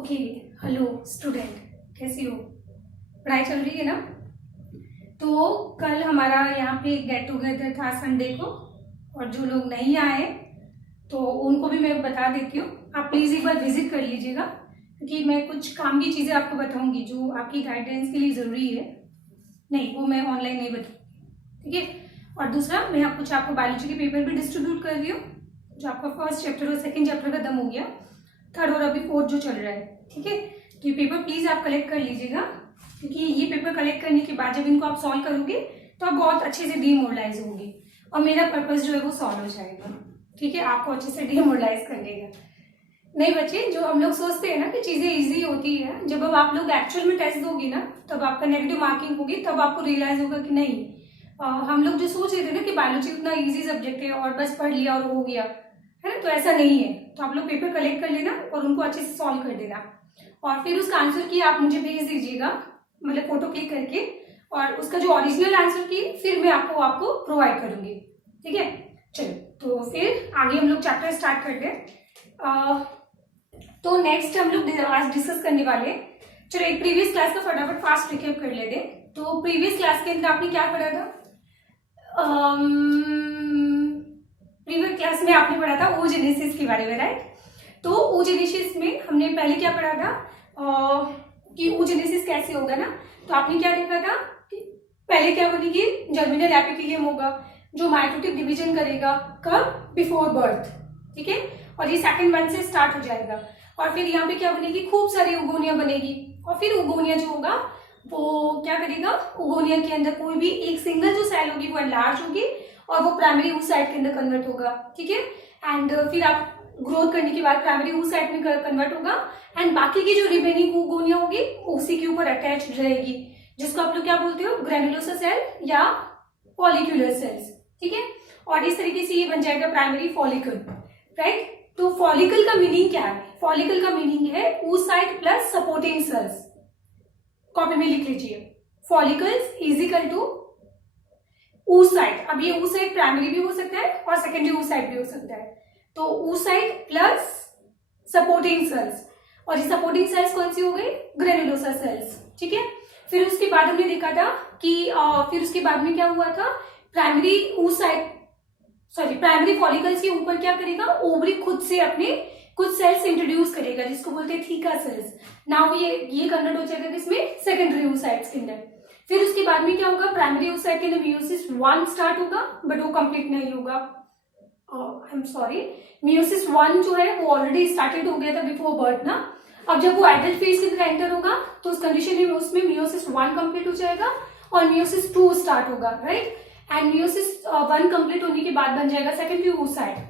Okay. Hello student, कैसी हो? पढ़ाई चल रही है ना? तो कल हमारा यहाँ पे गेट टुगेदर था संडे को, और जो लोग नहीं आए तो उनको भी मैं बता देती हूँ। आप प्लीज़ एक बार विजिट कर लीजिएगा, क्योंकि मैं कुछ काम की चीज़ें आपको बताऊंगी जो आपकी गाइडेंस के लिए ज़रूरी है। नहीं, वो मैं ऑनलाइन नहीं बताऊँगी, ठीक है? और दूसरा, मैं आपको बायोलॉजी के पेपर भी डिस्ट्रीब्यूट कर रही हूँ, जो आपका फर्स्ट चैप्टर और सेकेंड चैप्टर खत्म हो गया, थर्ड और अभी फोर्थ जो चल रहा है, ठीक है? तो ये पेपर प्लीज आप कलेक्ट कर लीजिएगा, क्योंकि ये पेपर कलेक्ट करने के बाद जब इनको आप सॉल्व करोगे तो आप बहुत अच्छे से डीमोरलाइज होगी, और मेरा पर्पस जो है वो सॉल्व हो जाएगा, ठीक है? आपको अच्छे से डीमोरलाइज करने का। नहीं बच्चे, जो हम लोग सोचते हैं ना कि चीजें इजी होती है, जब अब आप लोग एक्चुअल में टेस्ट दोगे ना, तब आपका नेगेटिव मार्किंग होगी, तब आपको रियलाइज होगा कि नहीं, हम लोग जो सोच रहे थे ना कि बायोलॉजी उतना इजी सब्जेक्ट है और बस पढ़ लिया और हो गया, है ना? तो ऐसा नहीं है। तो आप लोग पेपर कलेक्ट कर लेना और उनको अच्छे से सॉल्व कर देना, और फिर उसका आंसर की आप मुझे भेज दीजिएगा, मतलब फोटो क्लिक करके, और उसका जो ओरिजिनल आंसर की फिर मैं आपको प्रोवाइड करूंगी, ठीक है? चलो, तो फिर आगे हम लोग चैप्टर स्टार्ट करते हैं। तो नेक्स्ट हम लोग आज डिस्कस करने वाले हैं। चलो, एक प्रीवियस क्लास का फटाफट फास्ट रिकैप कर लेते हैं। तो प्रीवियस क्लास के अंदर आपने क्या पढ़ा था? प्रीवियस क्लास में आपने पढ़ा था oogenesis के बारे में, राइट? तो oogenesis में हमने पहले क्या पढ़ा था कि oogenesis कैसे होगा ना। तो आपने क्या देखा था कि पहले क्या बनेगी, जर्मिनल एपिथेलियम होगा जो माइटोटिक डिवीजन करेगा, कब? बिफोर बर्थ, ठीक है? और ये सेकंड मंथ से स्टार्ट हो जाएगा, और फिर यहाँ पे क्या बनेगी, खूब सारी उगोनिया बनेगी, और फिर उगोनिया जो होगा वो क्या करेगा, उगोनिया के अंदर कोई भी एक सिंगल जो सेल होगी वो एनलार्ज होगी और वो प्राइमरी oocyte के अंदर कन्वर्ट होगा, ठीक है? एंड फिर आप ग्रोथ करने के बाद प्राइमरी oocyte में कन्वर्ट होगा, एंड बाकी की जो रिमेनिंग उगोनिया होगी उसी के ऊपर अटैच रहेगी, जिसको आप लोग क्या बोलते हो, ग्रेनुलोसा सेल या फॉलिक्यूलर सेल्स, ठीक है? और इस तरीके से ये बन जाएगा प्राइमरी फॉलिकल, राइट? तो फॉलिकल का मीनिंग क्या है? फॉलिकल का मीनिंग है oocyte plus supporting cells. Copy में लिख लीजिए, follicles is equal to oocyte। अब ये oocyte प्राइमरी भी हो सकता है और सेकेंडरी oocyte भी हो सकता है। तो oocyte प्लस सपोर्टिंग सेल्स, और ये सपोर्टिंग सेल्स कौन सी हो गई? ग्रेनुलोसा सेल्स, ठीक है? फिर उसके बाद हमने देखा था कि फिर उसके बाद में क्या हुआ था, प्राइमरी फॉलिकल्स के ऊपर क्या करेगा, ओवरी खुद से अपने कुछ सेल्स इंट्रोड्यूस करेगा, जिसको बोलते हैं थीका सेल्स। नाउ ये कन्वर्ट हो जाएगा किसमें? सेकेंडरी oocytes के अंदर। फिर उसके बाद में क्या होगा, प्राइमरी oocyte के अंदर मियोसिस 1 स्टार्ट होगा, बट वो कंप्लीट नहीं होगा। आई एम सॉरी, मियोसिस 1 जो है वो ऑलरेडी स्टार्टेड हो गया था बिफोर बर्थ ना। अब जब वो एडल्ट फेज के अंदर एंटर होगा तो उस कंडीशन में उसमें मियोसिस 1 कंप्लीट हो जाएगा और मियोसिस 2 स्टार्ट होगा, राइट? एंड मियोसिस 1 कंप्लीट होने के बाद बन जाएगा सेकेंडरी oocyte।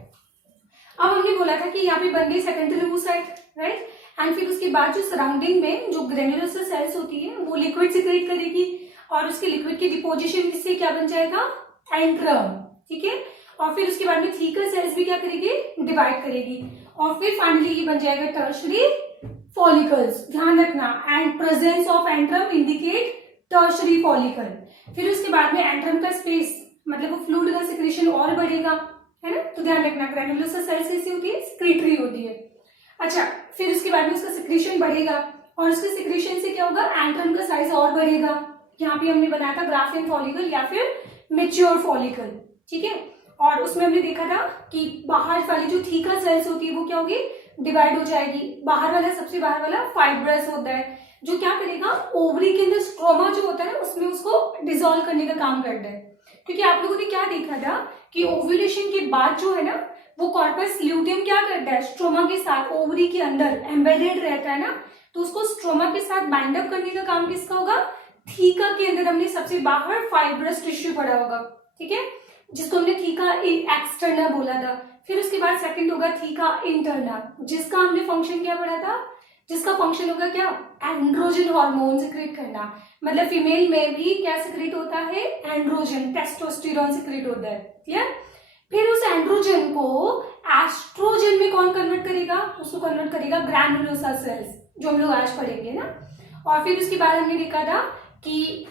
अब हमने बोला था कि यहाँ पे बन गई सेकेंडरी oocyte, राइट? एंड फिर उसके बाद जो सराउंडिंग में जो ग्रेनुलोसा सेल्स होती है वो लिक्विड सिक्रेट करेगी, और उसके लिक्विड की डिपोजिशन इससे क्या बन जाएगा, एंट्रम, ठीक है? और फिर उसके बाद में थीका सेल्स भी क्या करेगी, डिवाइड करेगी, और फिर फाइनली ये बन जाएगा टर्शरी फॉलिकल्स। ध्यान रखना, and presence of antrum indicate tertiary follicle. फिर उसके बाद में एंट्रम का स्पेस, मतलब वो फ्लूइड का सिक्रेशन और बढ़ेगा, है ना? तो ध्यान रखना, ग्रेनुलोसा सेल्स कैसी होती है, सिक्रेटरी होती है। अच्छा, फिर उसके बाद में उसका सिक्रेशन बढ़ेगा, और उसके सिक्रेशन से क्या होगा, एंट्रम का साइज और बढ़ेगा। यहाँ पे हमने बनाया था ग्राफियन फॉलिकल या फिर मेच्योर फॉलिकल, ठीक है? और उसमें हमने देखा था कि बाहर वाली जो थीका सेल्स होती है वो क्या होगी, डिवाइड हो जाएगी। बाहर वाला, सबसे बाहर वाला फाइब्रस होता है, जो क्या करेगा, ओवरी के अंदर स्ट्रोमा जो होता है उसमें उसको डिसॉल्व करने का काम करता है। क्योंकि आप लोगों ने क्या देखा था कि ओव्यूलेशन के बाद जो है ना, वो कॉर्पस ल्यूटियम क्या करता है, स्ट्रोमा के साथ ओवरी के अंदर एम्बेडेड रहता है ना, तो उसको स्ट्रोमा के साथ बाइंड अप करने का काम किसका होगा, थीका के अंदर हमने सबसे बाहर फाइब्रस टिश्यू पड़ा होगा, ठीक है? जिसको हमने थीका एक्सटर्नल बोला था। फिर उसके बाद सेकंड होगा थीका इंटरनल, जिसका हमने फंक्शन क्या पढ़ा था, जिसका फंक्शन होगा क्या, एंड्रोजन हार्मोन सिक्रेट करना। मतलब फीमेल में भी क्या सिक्रेट होता है, एंड्रोजन, टेस्टोस्टेरोन सिक्रेट होता है, क्लियर? फिर उस एंड्रोजन को एस्ट्रोजन में कौन कन्वर्ट करेगा, उसको कन्वर्ट करेगा ग्रैनुलोसा सेल्स, जो हम लोग आज पढ़ेंगे ना। और फिर उसके बाद हमने देखा था कि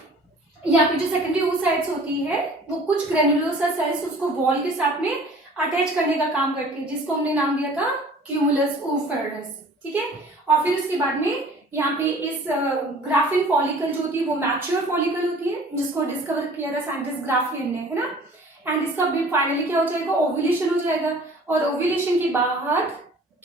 यहाँ पे जो सेकेंडरी oocytes होती है वो कुछ ग्रेनुलोसा सेल्स उसको वॉल के साथ में अटैच करने का काम करती है, जिसको हमने नाम दिया था क्यूमुलस ओफेरस, ठीक है। और फिर उसके बाद में यहाँ पे इस ग्राफिन फॉलिकल जो होती है वो मैच्योर फॉलिकल होती है, जिसको डिस्कवर किया था साइंटिस्ट ग्राफियन ने, है ना। एंड इसका फाइनली क्या हो जाएगा, ओव्यूलेशन हो जाएगा। और ओव्यूलेशन के बाद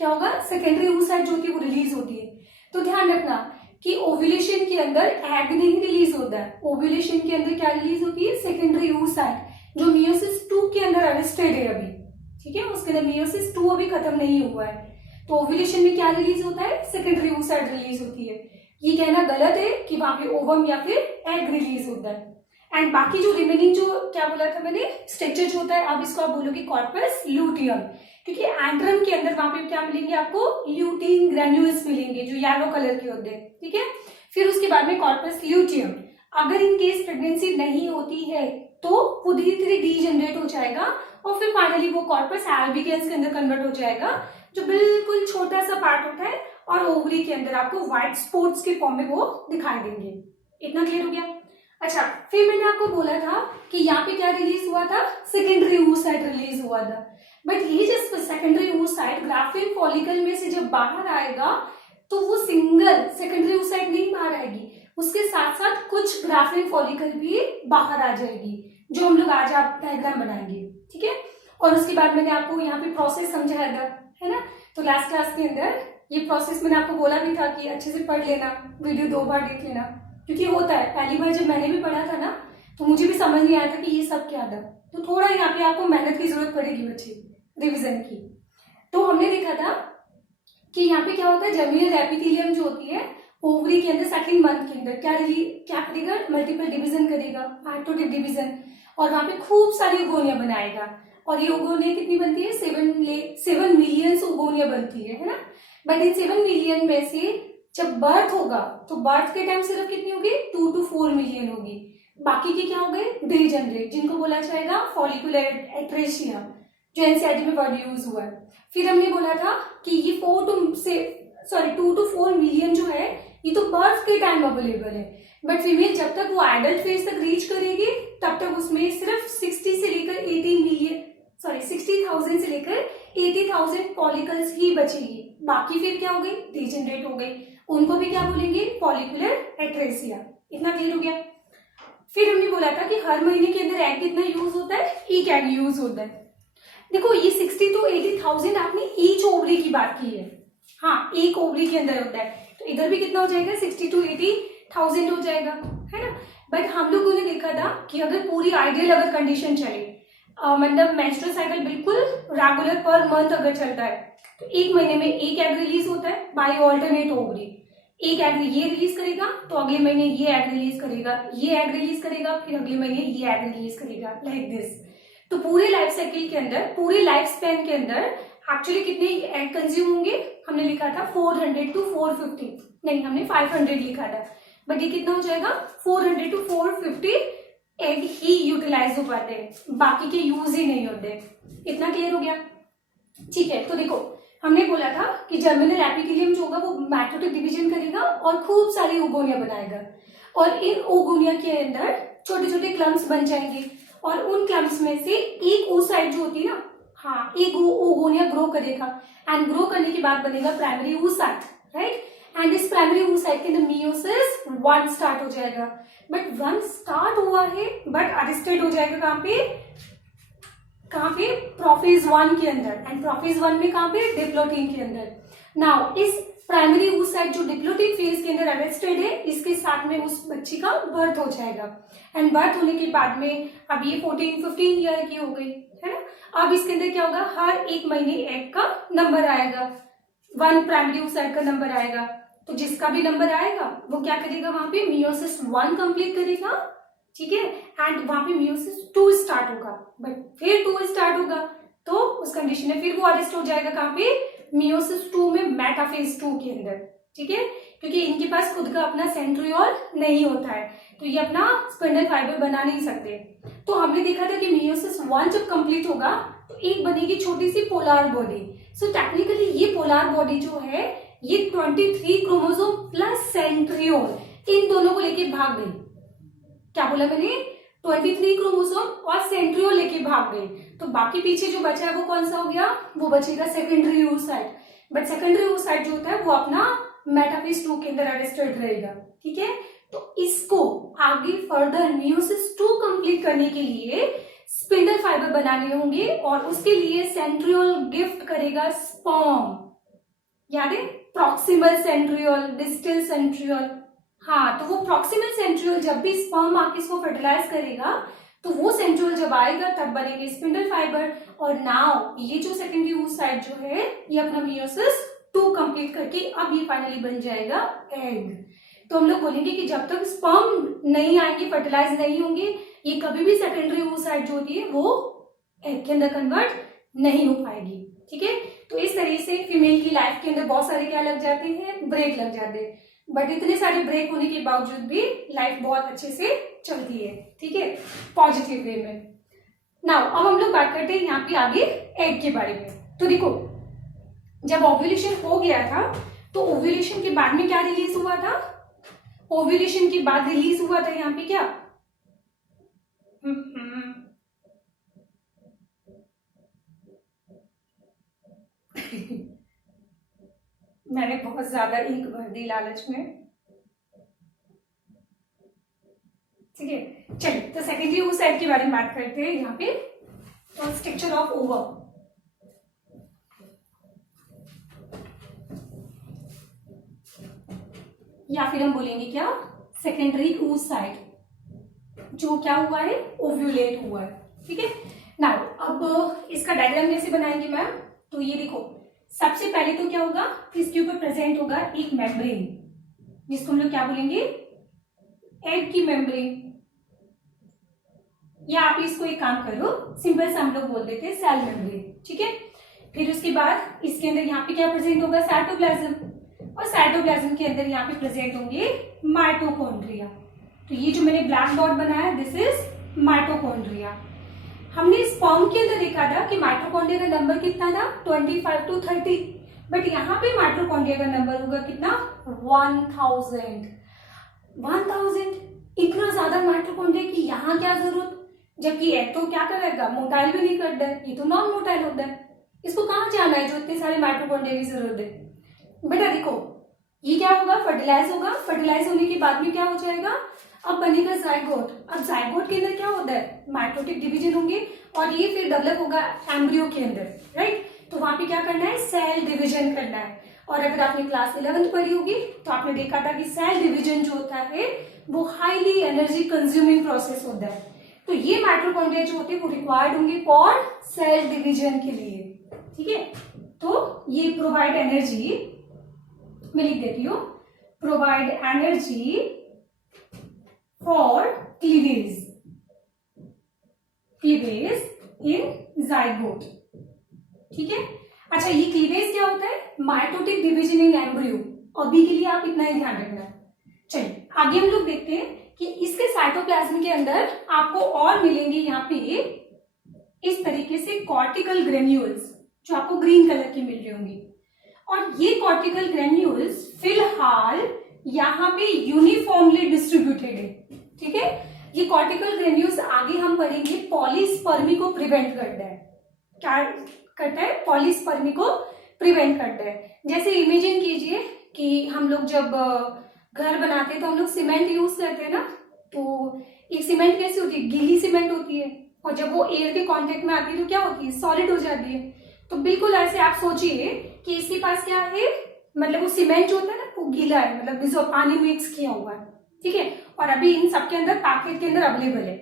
क्या होगा, सेकेंडरी oocyte जो होती है वो रिलीज होती है। तो ध्यान रखना कि ओव्यूलेशन के अंदर एग नहीं रिलीज होता है, ओव्यूलेशन के अंदर क्या रिलीज होती है, सेकेंडरी oocyte जो मियोसिस 2 के अंदर अरेस्टेड है अभी, ठीक है। उसके अंदर मियोसिस 2 अभी खत्म नहीं हुआ है। तो ओव्यूलेशन में क्या रिलीज होता है, सेकेंडरी oocyte रिलीज होती है। ये कहना गलत है कि वहां पे ओवम या फिर एग रिलीज होता है। एंड बाकी जो रिमेनिंग जो क्या बोला था मैंने, स्ट्रक्चर जो होता है, अब इसको आप बोलोगे कॉर्पस ल्यूटियम, क्योंकि एंड्रम के अंदर वहां पे क्या मिलेंगे आपको, ल्यूटीन ग्रेन्यूल्स मिलेंगे जो येलो कलर के होते हैं, ठीक है। फिर उसके बाद में कॉर्पस ल्यूटियम, अगर इन केस प्रेगनेंसी नहीं होती है तो वो धीरे धीरे डीजनरेट हो जाएगा और फिर फाइनली वो कॉर्पस एल्बिगेंस के अंदर कन्वर्ट हो जाएगा, जो बिल्कुल छोटा सा पार्ट होता है और ओवरी के अंदर आपको व्हाइट स्पॉट्स के फॉर्म में वो दिखाई देंगे। इतना क्लियर हो गया। अच्छा, फिर मैंने आपको बोला था कि यहाँ पे क्या रिलीज हुआ था, सेकेंडरी oocyte रिलीज हुआ था। बट ये जब सेकेंडरी oocyte ग्राफिन फॉलिकल में से जब बाहर आएगा तो वो सिंगल सेकेंडरी oocyte नहीं बाहर आएगी, उसके साथ साथ कुछ ग्राफिन फॉलिकल भी बाहर आ जाएगी, जो हम लोग आज आप डायग्राम बनाएंगे, ठीक है। और उसके बाद मैंने आपको यहाँ पे प्रोसेस समझाया था, है ना। तो लास्ट क्लास के अंदर ये प्रोसेस मैंने आपको बोला भी था कि अच्छे से पढ़ लेना, वीडियो 2 बार देख लेना, क्योंकि होता है पहली बार जब मैंने भी पढ़ा था ना तो मुझे भी समझ नहीं आया था कि ये सब क्या था। तो थोड़ा यहाँ पे आपको मेहनत की जरूरत पड़ेगी बच्चे, रिविजन की। तो हमने देखा था कि यहाँ पे क्या होता है, जर्मिनल एपिथेलियम जो होती है ओवरी के अंदर सेकंड मंथ के अंदर क्या करेगा, मल्टीपल डिवीजन करेगा, माइटोटिक डिवीजन, और वहां पे खूब सारी ओगोनिया बनाएगा। और ये ओगोनिया कितनी बनती है, 7 मिलियन ओगोनिया बनती है ना। बट इन 7 मिलियन में से जब बर्थ होगा तो बर्थ के टाइम सिर्फ कितनी होगी, 2 to 4 मिलियन होगी। बाकी के क्या हो गए, डीजनरेट, जिनको बोला जाएगा फॉलिकुलर एट्रेशिया, जो एनसीईआरटी में वर्ड यूज हुआ है। फिर हमने बोला था कि ये 2 to 4 मिलियन जो है ये तो बर्थ के टाइम अवेलेबल है, बट फीमेल जब तक वो एडल्ट फेज तक रीच करेगी तब तक उसमें सिर्फ 60,000 से लेकर 80,000 फॉलिकल्स ही बचेगी। बाकी फिर क्या हो गई, डीजनरेट हो गई, उनको भी क्या बोलेंगे, फॉलिकुलर एट्रेसिया। इतना क्लियर हो गया। फिर हमने बोला था कि हर महीने के अंदर एग कितना यूज होता है, एक एग यूज होता है। देखो ये 60 to 80,000 आपने ईच ओवरी की बात की है, हाँ एक ओवरी के अंदर होता है, तो इधर भी कितना हो जाएगा, 60 to 80,000 हो जाएगा, है ना। बट हम लोगों ने देखा था कि अगर पूरी आइडियल अगर कंडीशन चले, मतलब मेंस्ट्रुअल साइकिल बिल्कुल रेगुलर पर मंथ अगर चलता है तो एक महीने में एक एग रिलीज होता है बाय ऑल्टरनेट ओवरी। एक एग ये रिलीज करेगा तो अगले महीने ये एग रिलीज करेगा, ये एग रिलीज करेगा, फिर अगले महीने ये एग रिलीज करेगा, लाइक दिस। तो पूरे लाइफ साइकिल के अंदर, पूरे लाइफ स्पैन के अंदर एक्चुअली कितने एग कंज्यूम होंगे, हमने लिखा था 400 to 450, नहीं हमने 500 लिखा था, बट ये कितना हो जाएगा 400 to 450 एग ही यूटिलाइज हो पाते हैं, बाकी के यूज ही नहीं होते। इतना क्लियर हो गया, ठीक है। तो देखो हमने बोला था कि जर्मिनल एपिथेलियम जो होगा वो मैटोटिक डिवीजन करेगा और खूब सारी ओगोनिया बनाएगा, और इन ओगोनिया के अंदर छोटे छोटे क्लम्स बन जाएंगे, और उन क्लम्स में से एक oocyte जो होती है ना, हाँ एक ओगोनिया ग्रो करेगा, एंड ग्रो करने के बाद बनेगा प्राइमरी oocyte, राइट। एंड इस प्राइमरी oocyte के अंदर मियोसिस 1 स्टार्ट हो जाएगा। बट 1 स्टार्ट हुआ है बट अरेस्टेड हो जाएगा कहाँ पे प्रोफेज 1 के अंदर, एंड प्रोफेज 1 में कहाँ पे, डिप्लोटीन के अंदर। नाउ इस प्राइमरी oocyte जो डिप्लोटिक फेज के अंदर अरेस्टेड है, इसके साथ में उस बच्ची का बर्थ हो जाएगा, एंड बर्थ होने के बाद में अब ये 14-15 ईयर की हो गई है ना। अब इसके अंदर क्या होगा, हर एक महीने एग का नंबर आएगा, 1 प्राइमरी oocyte का नंबर आएगा, तो जिसका भी नंबर आएगा वो क्या करेगा, वहां पे मियोसिस 1 कंप्लीट करेगा, ठीक है, एंड वहां पे मियोसिस 2 स्टार्ट होगा, बट फिर 2 स्टार्ट होगा तो उस कंडीशन में फिर वो अरेस्ट हो जाएगा कहाँ पे, मियोसिस 2 में, मेटाफेज 2 के अंदर, ठीक है, क्योंकि इनके पास खुद का अपना सेंट्रियोल नहीं होता है, तो ये अपना स्पिंडल फाइबर बना नहीं सकते। तो हमने देखा था कि मियोसिस 1 जब कंप्लीट होगा तो एक बनेगी छोटी सी पोलार बॉडी। सो टेक्निकली ये पोलार बॉडी जो है ये 23 क्रोमोसोम प्लस सेंट्रियोल इन दोनों को लेके भाग गई। क्या बोला मैंने, 23 क्रोमोसोम और सेंट्रियोल लेके भाग गई, तो बाकी पीछे जो बचा है वो कौन सा हो गया, वो बचेगा secondary oocyte। But secondary oocyte जो होता है वो अपना मेटाफेज 2 के अंदर अरेस्टेड रहेगा। ठीक है, तो इसको आगे फर्दर मियोसिस 2 कंप्लीट करने के लिए स्पिंडल फाइबर बनाने होंगे और उसके लिए सेंट्रियोल गिफ्ट करेगा स्पर्म। याद है, प्रॉक्सिमल सेंट्रियोल, डिस्टल सेंट्रियोल। हाँ, तो वो प्रॉक्सिमल सेंट्रियोल जब भी स्पर्म आके इसको फर्टिलाइज करेगा तो वो सेंट्रियोल जब आएगा तब बनेंगे स्पिंडल फाइबर। और नाउ ये जो सेकेंडरी oocyte जो है ये अपना मियोसिस 2 कंप्लीट करके अब ये फाइनली बन जाएगा एग। तो हम लोग बोलेंगे कि जब तक स्पर्म नहीं आएंगे, फर्टिलाइज नहीं होंगे, ये कभी भी सेकेंडरी oocyte जो होती है वो एग के अंदर कन्वर्ट नहीं हो पाएगी। ठीक है, तो इस तरीके से फीमेल की लाइफ के अंदर बहुत सारे क्या लग जाते हैं, ब्रेक लग जाते हैं। बट इतने सारे ब्रेक होने के बावजूद भी लाइफ बहुत अच्छे से चलती है। ठीक है, पॉजिटिव वे में। नाउ अब हम लोग बात करते हैं यहाँ पे आगे एग के बारे में। तो देखो, जब ओव्यूलेशन हो गया था तो ओव्यूलेशन के बाद में क्या रिलीज हुआ था, ओव्यूलेशन के बाद रिलीज हुआ था यहाँ पे क्या, मैंने बहुत ज्यादा इंक भर दी लालच में। ठीक है, चलिए तो सेकेंडरी oocyte के बारे में बात करते हैं यहाँ पे। तो स्ट्रक्चर ऑफ ओवम, या फिर हम बोलेंगे क्या, सेकेंडरी oocyte जो क्या हुआ है, ओव्यूलेट हुआ है। ठीक है, नाउ अब इसका डायग्राम कैसे बनाएंगे मैम, तो ये देखो, सबसे पहले तो क्या होगा, इसके ऊपर प्रेजेंट होगा एक मेम्ब्रेन जिसको हम लोग क्या बोलेंगे, एग की मेम्ब्रेन। या आप इसको एक काम करो, सिंपल से हम लोग बोल देते हैं सेल मेम्ब्रेन। ठीक है, फिर उसके बाद इसके अंदर यहाँ पे क्या प्रेजेंट होगा, साइटोप्लाज्म, और साइटोप्लाज्म के अंदर यहाँ पे प्रेजेंट होंगे माइटोकॉन्ड्रिया। तो ये जो मैंने ब्लैक डॉट बनाया, दिस इज माइटोकॉन्ड्रिया। हमने स्पर्म के अंदर देखा था कि माइटोकॉन्ड्रिया का नंबर कितना था, 25 to 30, बट यहाँ पे माइटोकॉन्ड्रिया का नंबर होगा कितना, 1000। इतना ज्यादा माइटोकॉन्ड्रिया की यहाँ क्या जरूरत, जबकि एग तो क्या करेगा, मोटाइल भी नहीं करता है, ये तो नॉन मोटाइल होता है, इसको कहाँ जाना है जो इतने सारे माइटोकॉन्ड्रिया की जरूरत है। बेटा देखो, ये क्या होगा, फर्टिलाइज होगा, फर्टिलाइज होने के बाद में क्या हो जाएगा, अब बनेगा जाइगोट। अब जाइगोट के अंदर क्या होता है, माइटोटिक डिवीजन होंगे और ये फिर डेवलप होगा एम्ब्रियो के अंदर, राइट। तो वहां पे क्या करना है, सेल डिवीजन करना है। और अगर आपने क्लास 11th पढ़ी होगी तो आपने देखा था कि सेल डिवीजन जो होता है वो हाईली एनर्जी कंज्यूमिंग प्रोसेस होता है। तो ये माइटोकॉन्ड्रिया जो होते हैं वो रिक्वायर्ड होंगे फॉर सेल डिवीजन के लिए। ठीक है, तो ये प्रोवाइड एनर्जी, मैं लिख देती हूँ, provide energy for cleavage in zygote. ठीक है, अच्छा ये क्लीवेज क्या होता है, माइटोटिक डिवीजन इन एम्ब्रियो। अभी के लिए आप इतना ही ध्यान रखना। चलिए आगे हम लोग देखते हैं कि इसके साइटोप्लाज्म के अंदर आपको और मिलेंगे यहाँ पे इस तरीके से कॉर्टिकल ग्रेन्यूल्स जो आपको ग्रीन कलर की मिल रही होंगी। और ये कॉर्टिकल ग्रेन्यूल्स फिलहाल यहाँ पे यूनिफॉर्मली डिस्ट्रीब्यूटेड है। ठीक है, ये कॉर्टिकल ग्रेन्यूल्स आगे हम पढ़ेंगे पॉलीस्पर्मी को प्रिवेंट करता है। क्या करता है, पॉलीस्पर्मी को प्रिवेंट करता है। जैसे इमेजिन कीजिए कि हम लोग जब घर बनाते हैं तो हम लोग सीमेंट यूज करते हैं ना, तो एक सीमेंट कैसी होती है, गीली सीमेंट होती है, और जब वो एयर के कांटेक्ट में आती है तो क्या होती है, सॉलिड हो जाती है। तो बिल्कुल ऐसे आप सोचिए कि इसके पास क्या है, मतलब वो सीमेंट जो होता है ना वो गीला है, मतलब जिसको पानी मिक्स किया हुआ है। ठीक है, और अभी इन सबके अंदर पैकेट के अंदर अवेलेबल है।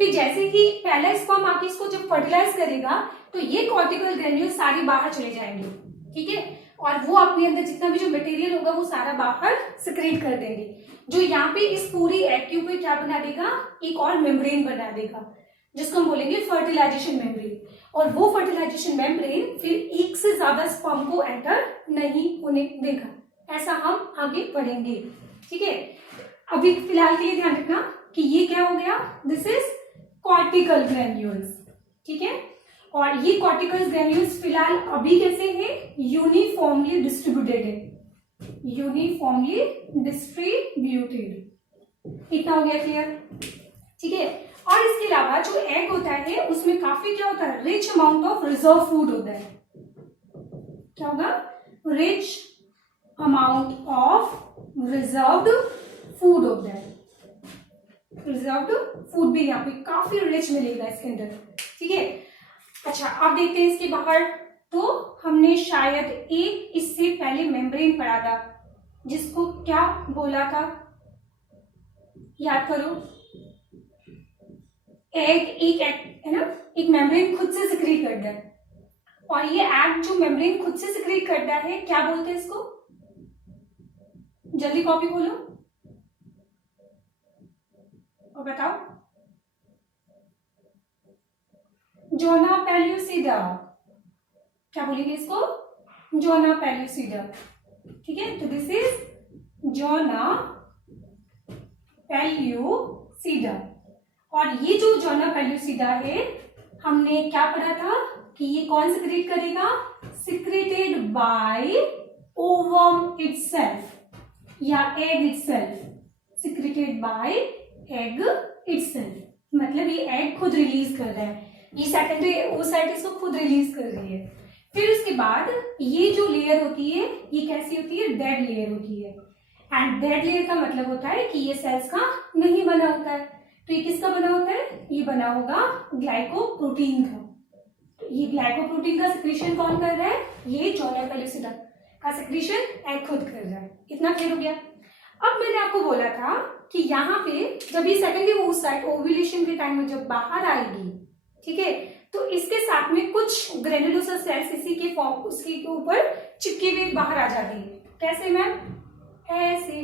फिर जैसे ही पहला स्पर्म आके इसको जब फर्टिलाइज करेगा तो ये कॉर्टिकल ग्रेन्यूल सारी बाहर चले जाएंगे। ठीक है, और वो अपने अंदर जितना भी जो मटेरियल होगा वो सारा बाहर सिक्रेट कर देंगे, जो यहाँ पे इस पूरी एग के ऊपर क्या बना देगा, एक और मेम्ब्रेन बना देगा जिसको हम बोलेंगे फर्टिलाइजेशन मेम्ब्रेन। और वो फर्टिलाइजेशन मेम्ब्रेन फिर एक से ज्यादा स्पर्म को एंटर नहीं होने देगा। ऐसा हम आगे पढ़ेंगे। ठीक है, अभी फिलहाल के लिए ध्यान रखना कि ये क्या हो गया, दिस इज कॉर्टिकल ग्रेन्यूल्स। ठीक है, और ये कॉर्टिकल ग्रेन्यूल्स फिलहाल अभी कैसे है, यूनिफॉर्मली डिस्ट्रीब्यूटेड है, यूनिफॉर्मली डिस्ट्रीब्यूटेड। इतना हो गया क्लियर। ठीक है, और इसके अलावा जो एग होता है उसमें काफी क्या होता है, rich amount of reserve food होता है। क्या होगा, rich amount of reserved food होता है। रिजर्व्ड फूड भी यहाँ पे काफी रिच मिलेगा इसके अंदर, ठीक है। अच्छा, अब देखते हैं इसके बाहर। तो हमने शायद एक इससे पहले मेम्ब्रेन पढ़ा था, जिसको क्या बोला था, याद करो। एक है ना, एक मेम्ब्रेन खुद से सिक्रीट करता है, और ये एग जो मेम्ब्रेन खुद से सिक्रीट करता है, क्या बोलते हैं इसको? जल्दी कॉपी बोलो और बताओ। जोना पेल्यूसिडा, क्या बोलेंगे इसको? जोना पेल्यूसिडा, ठीक है। तो दिस इज जोना पेल्यूसिडा। और ये जो जोना पेल्यूसिडा है, हमने क्या पढ़ा था कि ये कौन सिक्रेट करेगा? सिक्रेटेड बाय ओवम इटसेल्फ या egg itself. Secreted by egg itself, मतलब ये एग खुद रिलीज कर रहा है, ये सेकेंडरी ओसाइट इसको खुद रिलीज कर रही है। फिर उसके बाद ये जो लेयर होती है, ये कैसी होती है? डेड लेयर होती है। एंड डेड लेयर का मतलब होता है कि ये सेल्स का नहीं बना होता है। तो ये किसका बना होता है? ये बना होगा ग्लाइकोप्रोटीन का। तो ये ग्लाइकोप्रोटीन का सिक्रीशन कौन कर रहा है? ये जोना पेल्यूसिडा का सिक्रीशन एग खुद कर रहा है। इतना क्लियर हो गया। अब मैंने आपको बोला था कि यहाँ पे जब ये सेकेंडरी ओसाइट ओव्यूलेशन के टाइम में जब बाहर आएगी, ठीक है, तो इसके साथ में कुछ ग्रेनुलोसा सेल्स इसी के फॉर्म उसके ऊपर चिपके हुए बाहर आ जाती है। कैसे मैम? ऐसे।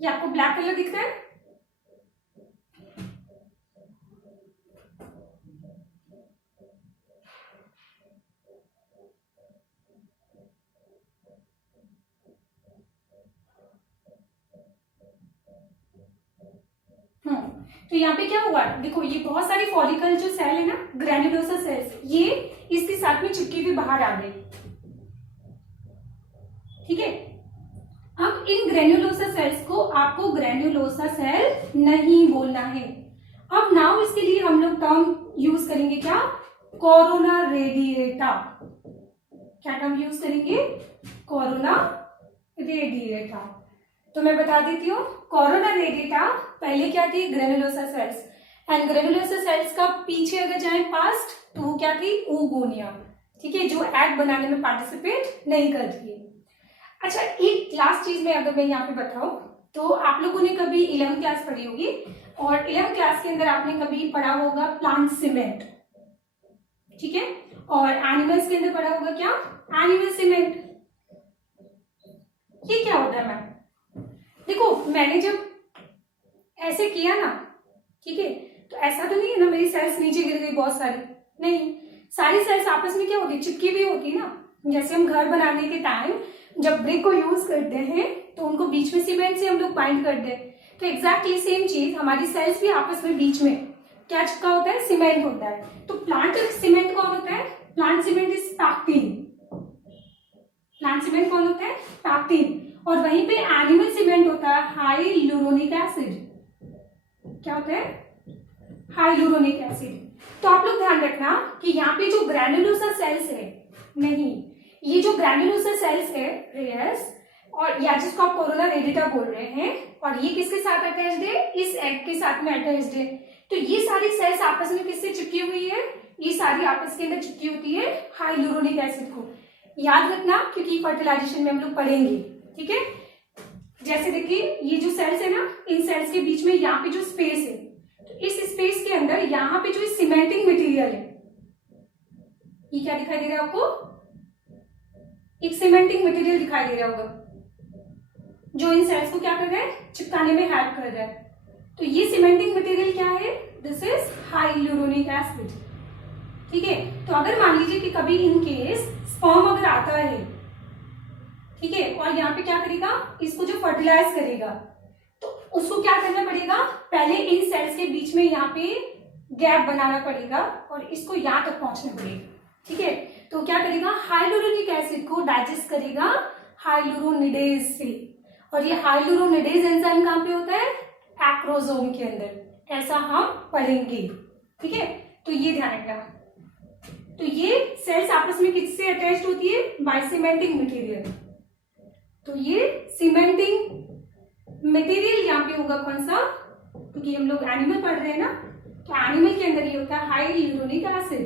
ये आपको ब्लैक कलर दिख रहा है? तो यहाँ पे क्या हुआ? देखो, ये बहुत सारी फॉलिकल जो सेल है ना, ग्रेनुलोसा सेल्स, ये इसके साथ में चिपकी हुई बाहर आ गई, ठीक है। अब इन ग्रेनुलोसा सेल्स को आपको ग्रेनुलोसा सेल नहीं बोलना है। अब नाउ इसके लिए हम लोग टर्म यूज करेंगे, क्या? Corona radiata. क्या टर्म यूज करेंगे? Corona radiata. तो मैं बता देती हूँ, कोरोना रेडिएटा पहले क्या थी? Granulosa cells. And granulosa cells का पीछे अगर जाए पास्ट, तो वो क्या थी? oogonia, ठीक है, जो एग बनाने में पार्टिसिपेट नहीं करती है। अच्छा, एक लास्ट चीज में अगर मैं यहाँ पे बताऊं, तो आप लोगों ने कभी 11th क्लास पढ़ी होगी, और 11th क्लास के अंदर आपने कभी पढ़ा होगा प्लांट सीमेंट, ठीक है, और एनिमल्स के अंदर पढ़ा होगा क्या? Animal cement. ये क्या होता है मैम? देखो, मैंने जब ऐसे किया ना, ठीक है, तो ऐसा तो नहीं है ना मेरी सेल्स नीचे गिर गई बहुत सारी, नहीं, सारी सेल्स आपस में क्या होती है? चिपकी हुई होती है ना। जैसे हम घर बनाने के टाइम जब ब्रिक को यूज करते हैं, तो उनको बीच में सीमेंट से हम लोग बाइंड करते हैं। तो एग्जैक्टली सेम चीज हमारी सेल्स भी आपस में बीच में क्या चिपका होता है? सीमेंट होता है। तो प्लांट सीमेंट कौन होता है? Plant cement is pectin. Plant cement कौन होता है? पैक्टिन। और वहीं पे एनिमल सीमेंट होता है हाइलुरोनिक एसिड। क्या होता है? Hyaluronic acid. तो आप लोग ध्यान रखना कि यहाँ पे जो ग्रैनुलोसा सेल्स है, नहीं, ये जो ग्रैनुलोसा सेल्स है रेयस, और या जिसको आप कोरोना रेडिएटा बोल रहे हैं, और ये किसके साथ अटैच्ड है? इस एग के साथ में अटैच्ड है। तो ये सारी सेल्स आपस में किससे चिपकी हुई है? ये सारी आपस के अंदर चिपकी होती है हाइलुरोनिक एसिड को। याद रखना, क्योंकि फर्टिलाइजेशन में हम लोग पढ़ेंगे, ठीक है। जैसे देखिए, ये जो सेल्स है ना, इन सेल्स के बीच में यहाँ पे जो स्पेस है, तो इस स्पेस के अंदर यहाँ पे जो सीमेंटिंग मटेरियल है, ये क्या दिखाई दे रहा है आपको? एक सीमेंटिंग मटेरियल दिखाई दे रहा होगा, जो इन सेल्स को क्या कर रहा है? चिपकाने में हेल्प कर रहा है। तो ये सीमेंटिंग मटेरियल क्या है? दिस इज हाइलुरोनिक एसिड, ठीक है। तो अगर मान लीजिए कि कभी इन केस स्पर्म अगर आता है, ठीक है, और यहाँ पे क्या करेगा? इसको जो फर्टिलाइज करेगा, तो उसको क्या करना पड़ेगा? पहले इन सेल्स के बीच में यहाँ पे गैप बनाना पड़ेगा, और इसको यहाँ तक पहुंचना पड़ेगा, ठीक है। तो क्या करेगा? हाइलुरोनिक एसिड को डाइजेस्ट करेगा हाइलुरोनिडेज से। और ये हाइलुरोनिडेज एंजाइम कहाँ पे होता है? एक्रोसोम के अंदर। ऐसा हम पढ़ेंगे, ठीक है। तो ये ध्यान रखना। तो ये सेल्स आपस में किससे अटैच्ड होती है? By cementing material. तो ये सीमेंटिंग मटेरियल यहाँ पे होगा कौन सा? क्योंकि हम लोग एनिमल पढ़ रहे हैं ना, तो एनिमल के अंदर ये होता है hyaluronic acid,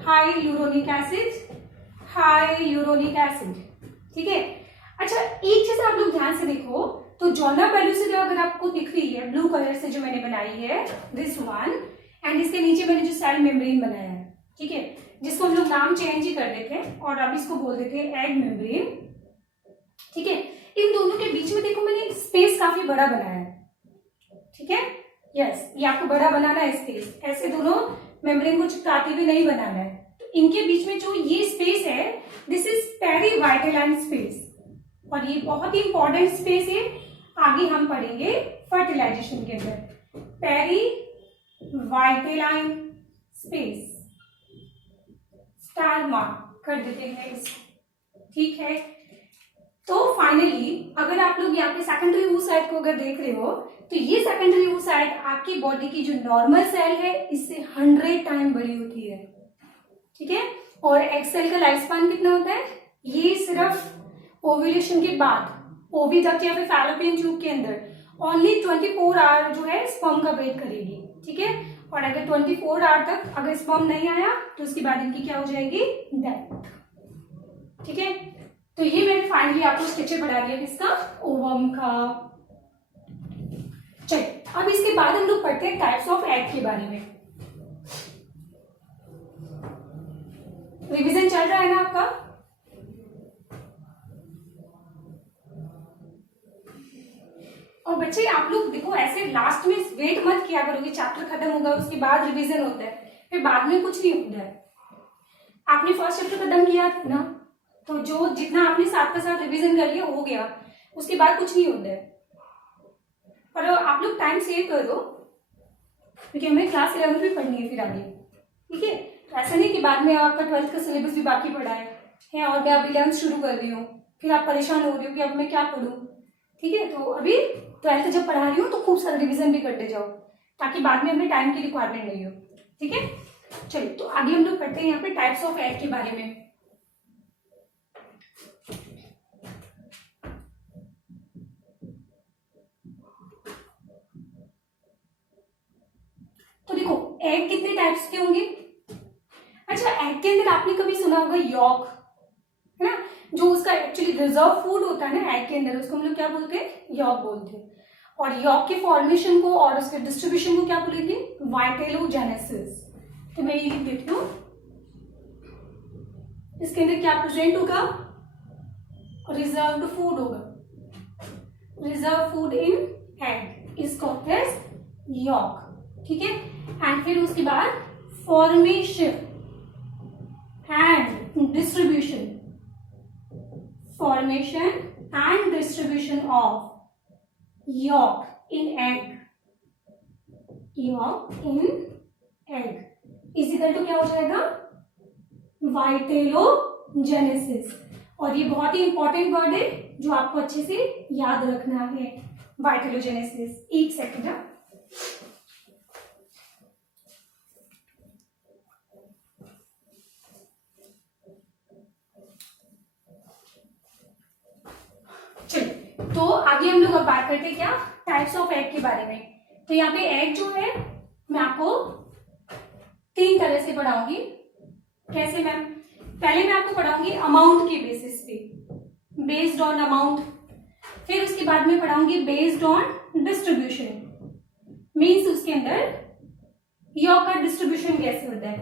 hyaluronic acid, hyaluronic acid, ठीक है। अच्छा, एक चीज आप लोग ध्यान से देखो, तो जोना पेलुसिडा अगर आपको दिख रही है ब्लू कलर से जो मैंने बनाई है, दिस वन, एंड इसके नीचे मैंने जो सेल मेम्ब्रेन बनाया है, ठीक है, जिसको हम लोग नाम चेंज ही कर देते हैं और अब इसको बोल देते हैं एग मेम्ब्रेन, ठीक है। इन दोनों के बीच में देखो मैंने स्पेस काफी बड़ा बनाया है, ठीक है। यस, ये आपको बड़ा बनाना है स्पेस, ऐसे दोनों मेम्ब्रेन को चिपकाते हुए नहीं बनाना है। तो इनके बीच में जो ये स्पेस है, दिस इज पेरीवाइटलाइन स्पेस, और ये बहुत ही इंपॉर्टेंट स्पेस है, आगे हम पढ़ेंगे फर्टिलाइजेशन के अंदर। पेरीवाइटलाइन स्पेस, स्टार मार्क कर देते हैं इसको, ठीक है। तो फाइनली अगर आप लोग यहाँ पे सेकेंडरी oocyte को अगर देख रहे हो, तो ये सेकेंडरी oocyte आपकी बॉडी की जो नॉर्मल सेल है इससे 100 टाइम बड़ी होती है, ठीक है। और एग सेल का लाइफ स्पैन कितना होता है? ये सिर्फ ओव्यूलेशन के बाद ओविडक्ट या फिर फैलोपियन ट्यूब के अंदर ओनली 24 आवर जो है स्पर्म का वेट करेगी, ठीक है। और अगर 24 आवर तक अगर स्पर्म नहीं आया तो उसके बाद इनकी क्या हो जाएगी? डेथ, ठीक है। तो ये मैंने फाइनली आपको स्ट्रक्चर बढ़ा दिया किसका? ओवम का। चलिए, अब इसके बाद हम लोग पढ़ते हैं टाइप्स ऑफ एग के बारे में। रिवीजन चल रहा है ना आपका? और बच्चे आप लोग देखो ऐसे लास्ट में वेट मत किया करोगे, चैप्टर खत्म होगा उसके बाद रिवीजन होता है, फिर बाद में कुछ नहीं होता है। आपने फर्स्ट चैप्टर खत्म किया था ना, तो जो जितना आपने साथ का साथ रिवीजन कर लिया हो गया, उसके बाद कुछ नहीं होता है। पर आप लोग टाइम सेव कर दो, क्योंकि हमें क्लास 11 भी पढ़नी है फिर आगे, ठीक है। तो ऐसा नहीं कि बाद में आपका 12th का सिलेबस भी बाकी पड़ा है और मैं अभी 11th शुरू कर रही हूँ, फिर आप परेशान हो रही हो कि अब मैं क्या पढ़ूँ, ठीक है। तो अभी 12th जब पढ़ा रही हूँ तो खूब सारा रिवीजन भी करते जाओ, ताकि बाद में हमें टाइम की रिक्वायरमेंट नहीं हो, ठीक है। चलिए, तो आगे हम लोग पढ़ते हैं यहाँ पे टाइप्स ऑफ एग के बारे में। तो देखो एग कितने टाइप्स के होंगे? अच्छा, एग के अंदर आपने कभी सुना होगा यॉक, है ना, जो उसका एक्चुअली रिजर्व फूड होता है ना एग के अंदर, उसको हम लोग क्या बोलते हैं? यॉक बोलते हैं। और यॉक के फॉर्मेशन को और उसके डिस्ट्रीब्यूशन को क्या बोलेंगे? वाइटेलोजेनेसिस। तो मैं ये लिख देती हूँ, इसके अंदर क्या प्रेजेंट होगा? रिजर्व्ड फूड होगा, reserve food in egg is called as yolk, ठीक है। एंड फिर उसके बाद formation and distribution, formation and distribution of yolk in egg, yolk in egg is equal to क्या हो जाएगा? वाइटेलोजेनेसिस। और ये बहुत ही इंपॉर्टेंट वर्ड है जो आपको अच्छे से याद रखना है, वाइटेलोजेनेसिस। एक सेकेंड, चलिए। तो आगे हम लोग अब बात करते हैं क्या? टाइप्स ऑफ एग के बारे में। तो यहाँ पे एग जो है मैं आपको 3 तरह से पढ़ाऊंगी। कैसे मैम? पहले मैं आपको पढ़ाऊंगी अमाउंट के बेसिस पे, बेस्ड ऑन अमाउंट। फिर उसके बाद में पढ़ाऊंगी बेस्ड ऑन डिस्ट्रीब्यूशन, मीन्स उसके अंदर यॉक का डिस्ट्रीब्यूशन कैसे होता है।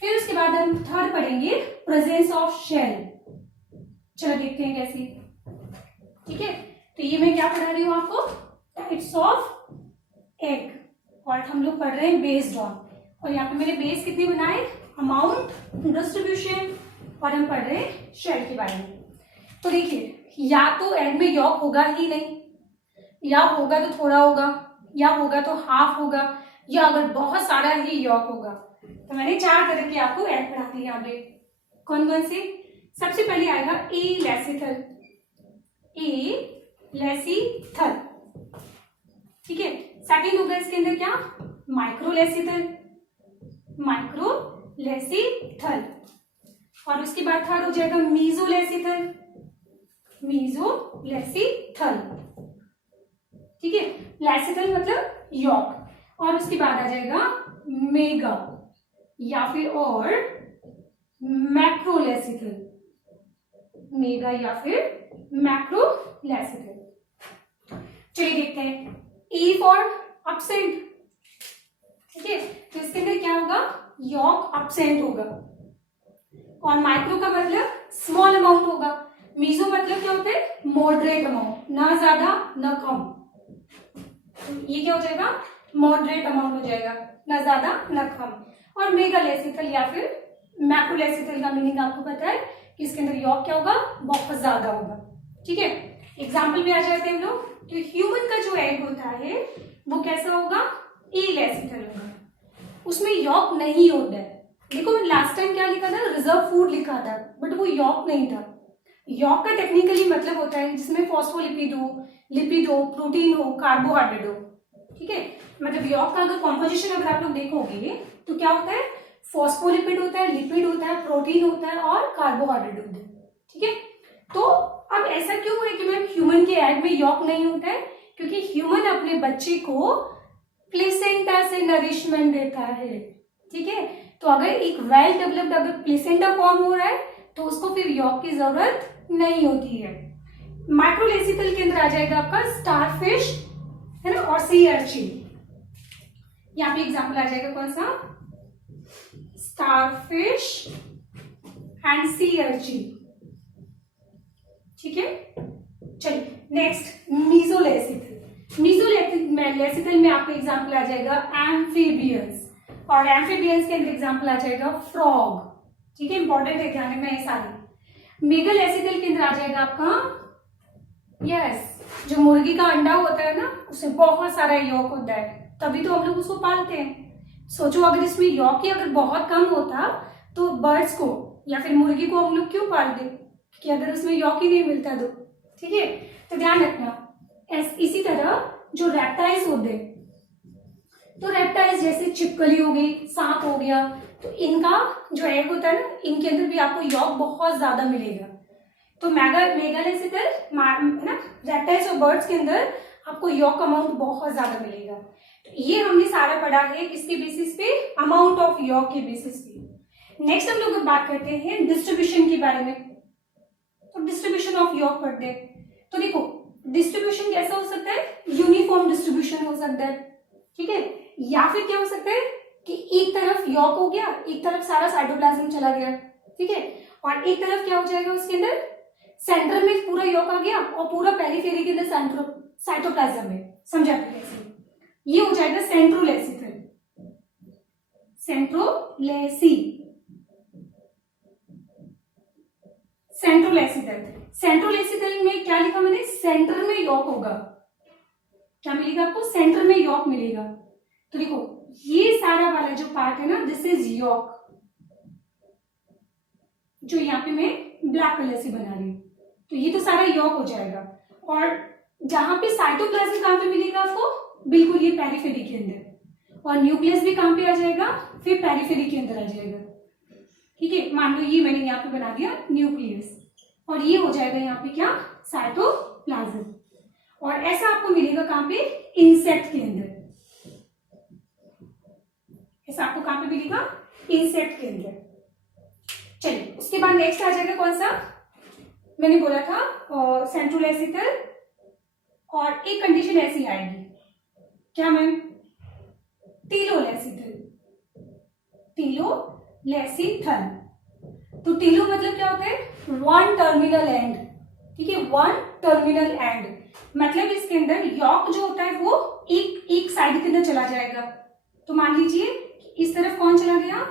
फिर उसके बाद हम थर्ड पढ़ेंगे प्रेजेंस ऑफ शेल। चलो देखते हैं कैसे, ठीक है। तो ये मैं क्या पढ़ा रही हूँ आपको? टाइप्स ऑफ एग, और हम लोग पढ़ रहे हैं बेस्ड ऑन। और यहाँ पे मैंने बेस कितने बनाए? अमाउंट, डिस्ट्रीब्यूशन, और हम पढ़ रहे हैं शेल के बारे में। तो देखिए, या तो एग में यॉक होगा ही नहीं, या होगा तो थोड़ा होगा, या होगा तो हाफ होगा, या अगर बहुत सारा ही यॉक होगा। तो मैंने 4 तरह के आपको एग पढ़ा दिए यहाँ पे। कौन कौन से? सबसे पहले आएगा ए लेसिथल, ए लेसिथल, ठीक है। सेकेंड होगा इसके अंदर क्या, माइक्रोलेसिथल, माइक्रोलेसिथल। और उसके बाद थर्ड हो जाएगा मीजोलेसिथल, मीजोलेसिथल। ठीक है, लेसिथल मतलब यॉक। और उसके बाद आ जाएगा मेगा या फिर और मैक्रोलेसिथल, मेगा या फिर मैक्रोलेसिथल। चलिए देखते हैं, ए फॉर अपसेंट। ठीक है, तो इसके अंदर क्या होगा, यॉक अपसेंट होगा। और माइक्रो का मतलब स्मॉल अमाउंट होगा, मीजो मतलब क्या होता है, मॉडरेट अमाउंट, ना ज्यादा ना कम। ये क्या हो जाएगा, मॉडरेट अमाउंट हो जाएगा, ना ज्यादा ना कम। और मेगालेसिथल या फिर मैक्रोलेसिथल का मीनिंग आपको पता है कि इसके अंदर यॉक क्या होगा, बहुत ज्यादा होगा। ठीक है, एग्जाम्पल में आ जाते हैं हम लोग। तो ह्यूमन का जो एग होता है वो कैसा होगा, एलेसिथल होगा, उसमें यॉक नहीं होता है। देखो लास्ट टाइम क्या लिखा था, रिजर्व फूड लिखा था, बट वो यॉक नहीं था। यॉक का टेक्निकली मतलब होता है जिसमें फॉस्फोलिपिड हो, लिपिड हो, प्रोटीन हो, कार्बोहाइड्रेट हो। ठीक है, मतलब यॉक का अगर कॉम्पोजिशन अगर आप लोग देखोगे तो क्या होता है, फॉस्फोलिपिड होता है, लिपिड होता है, प्रोटीन होता है और कार्बोहाइड्रेट होता है। ठीक है, तो अब ऐसा क्यों है कि मैम ह्यूमन के एग में यॉक नहीं होता है, क्योंकि ह्यूमन अपने बच्चे को प्लेसेंटा से नरिशमेंट देता है। ठीक है, तो अगर एक वेल डेवलप्ड अगर प्लेसेंटा फॉर्म हो रहा है तो उसको फिर यॉक की जरूरत नहीं होती है। माइक्रोलेसिथल के अंदर आ जाएगा आपका स्टारफिश, है ना, और सी अर्चिन। यहाँ पे एग्जाम्पल आ जाएगा कौन सा, स्टारफिश एंड सी अर्चिन। ठीक है, चलिए नेक्स्ट मीजोलेसिथल। मीजोलेसिथल में आपका एग्जाम्पल आ जाएगा एम्फीबियंस, और एम्फीबियंस के अंदर एग्जाम्पल आ जाएगा फ्रॉग। ठीक है, इंपॉर्टेंट है ध्यान रखना ये सारे। मेगालेसिथल के अंदर आ जाएगा आपका जो मुर्गी का अंडा होता है ना, उसमें बहुत सारा यॉक होता है, तभी तो हम लोग उसको पालते हैं। सोचो अगर इसमें यॉक ही अगर बहुत कम होता तो बर्ड्स को या फिर मुर्गी को हम लोग क्यों पालते, कि अगर उसमें यॉक ही नहीं मिलता तो। ठीक है, तो ध्यान रखना। इसी तरह जो रेप्टाइल्स होते हैं, तो रेप्टाइल्स जैसे छिपकली हो गई, सांप हो गया, तो इनका जो एग होता है ना, इनके अंदर भी आपको यॉक बहुत ज्यादा मिलेगा। तो मेगालेसिथल है ना, रेप्टाइल्स और बर्ड्स के अंदर आपको यॉक अमाउंट बहुत ज्यादा मिलेगा। तो ये हमने सारा पढ़ा है इसके बेसिस पे, अमाउंट ऑफ यॉक के बेसिस पे। नेक्स्ट हम लोग बात करते हैं डिस्ट्रीब्यूशन के बारे में। तो डिस्ट्रीब्यूशन ऑफ यॉक पढ़ते हैं। तो देखो डिस्ट्रीब्यूशन कैसा हो सकता है, यूनिफॉर्म डिस्ट्रीब्यूशन हो सकता है। ठीक है, या फिर क्या हो सकता है कि एक तरफ यॉक हो गया, एक तरफ सारा साइटोप्लाज्म चला गया। ठीक है, और एक तरफ क्या हो जाएगा, उसके अंदर सेंटर में पूरा यॉक आ गया और पूरा पेरिफेरी के अंदर साइटोप्लाज्म है। समझाते कैसे, ये हो जाएगा सेंट्रोलेसिथल, सेंट्रोलेसिथल में क्या लिखा मैंने, सेंटर में यॉक होगा। क्या मिलेगा आपको, सेंटर में यॉक मिलेगा। तो देखो ये सारा वाला जो पार्ट है ना, दिस इज यॉक, जो यहाँ पे मैं ब्लैक कलर से बना रही हूँ। तो ये तो सारा यॉक हो जाएगा। और जहां पे साइटोप्लाज्म कहां पे मिलेगा आपको, बिल्कुल ये पेरिफेरी के अंदर, और न्यूक्लियस भी कहां पे आ जाएगा, फिर पेरिफेरी के अंदर आ जाएगा। ठीक है, मान लो ये मैंने यहाँ पे बना दिया न्यूक्लियस, और ये हो जाएगा यहाँ पे क्या, साइटोप्लाज्म। और ऐसा आपको मिलेगा कहां पे, इंसेक्ट के अंदर। ऐसा आपको कहां पे मिलेगा, इंसेक्ट के अंदर। चलिए उसके बाद नेक्स्ट आ जाएगा कौन सा, मैंने बोला था सेंट्रोलेसिथल, और एक कंडीशन ऐसी आएगी, क्या मैम, टीलोलेसिथल। तो टीलो मतलब क्या होता है, वन टर्मिनल एंड। ठीक है, वन टर्मिनल एंड मतलब इसके अंदर यॉक जो होता है वो एक साइड के अंदर चला जाएगा। तो मान लीजिए इस तरफ कौन चला गया,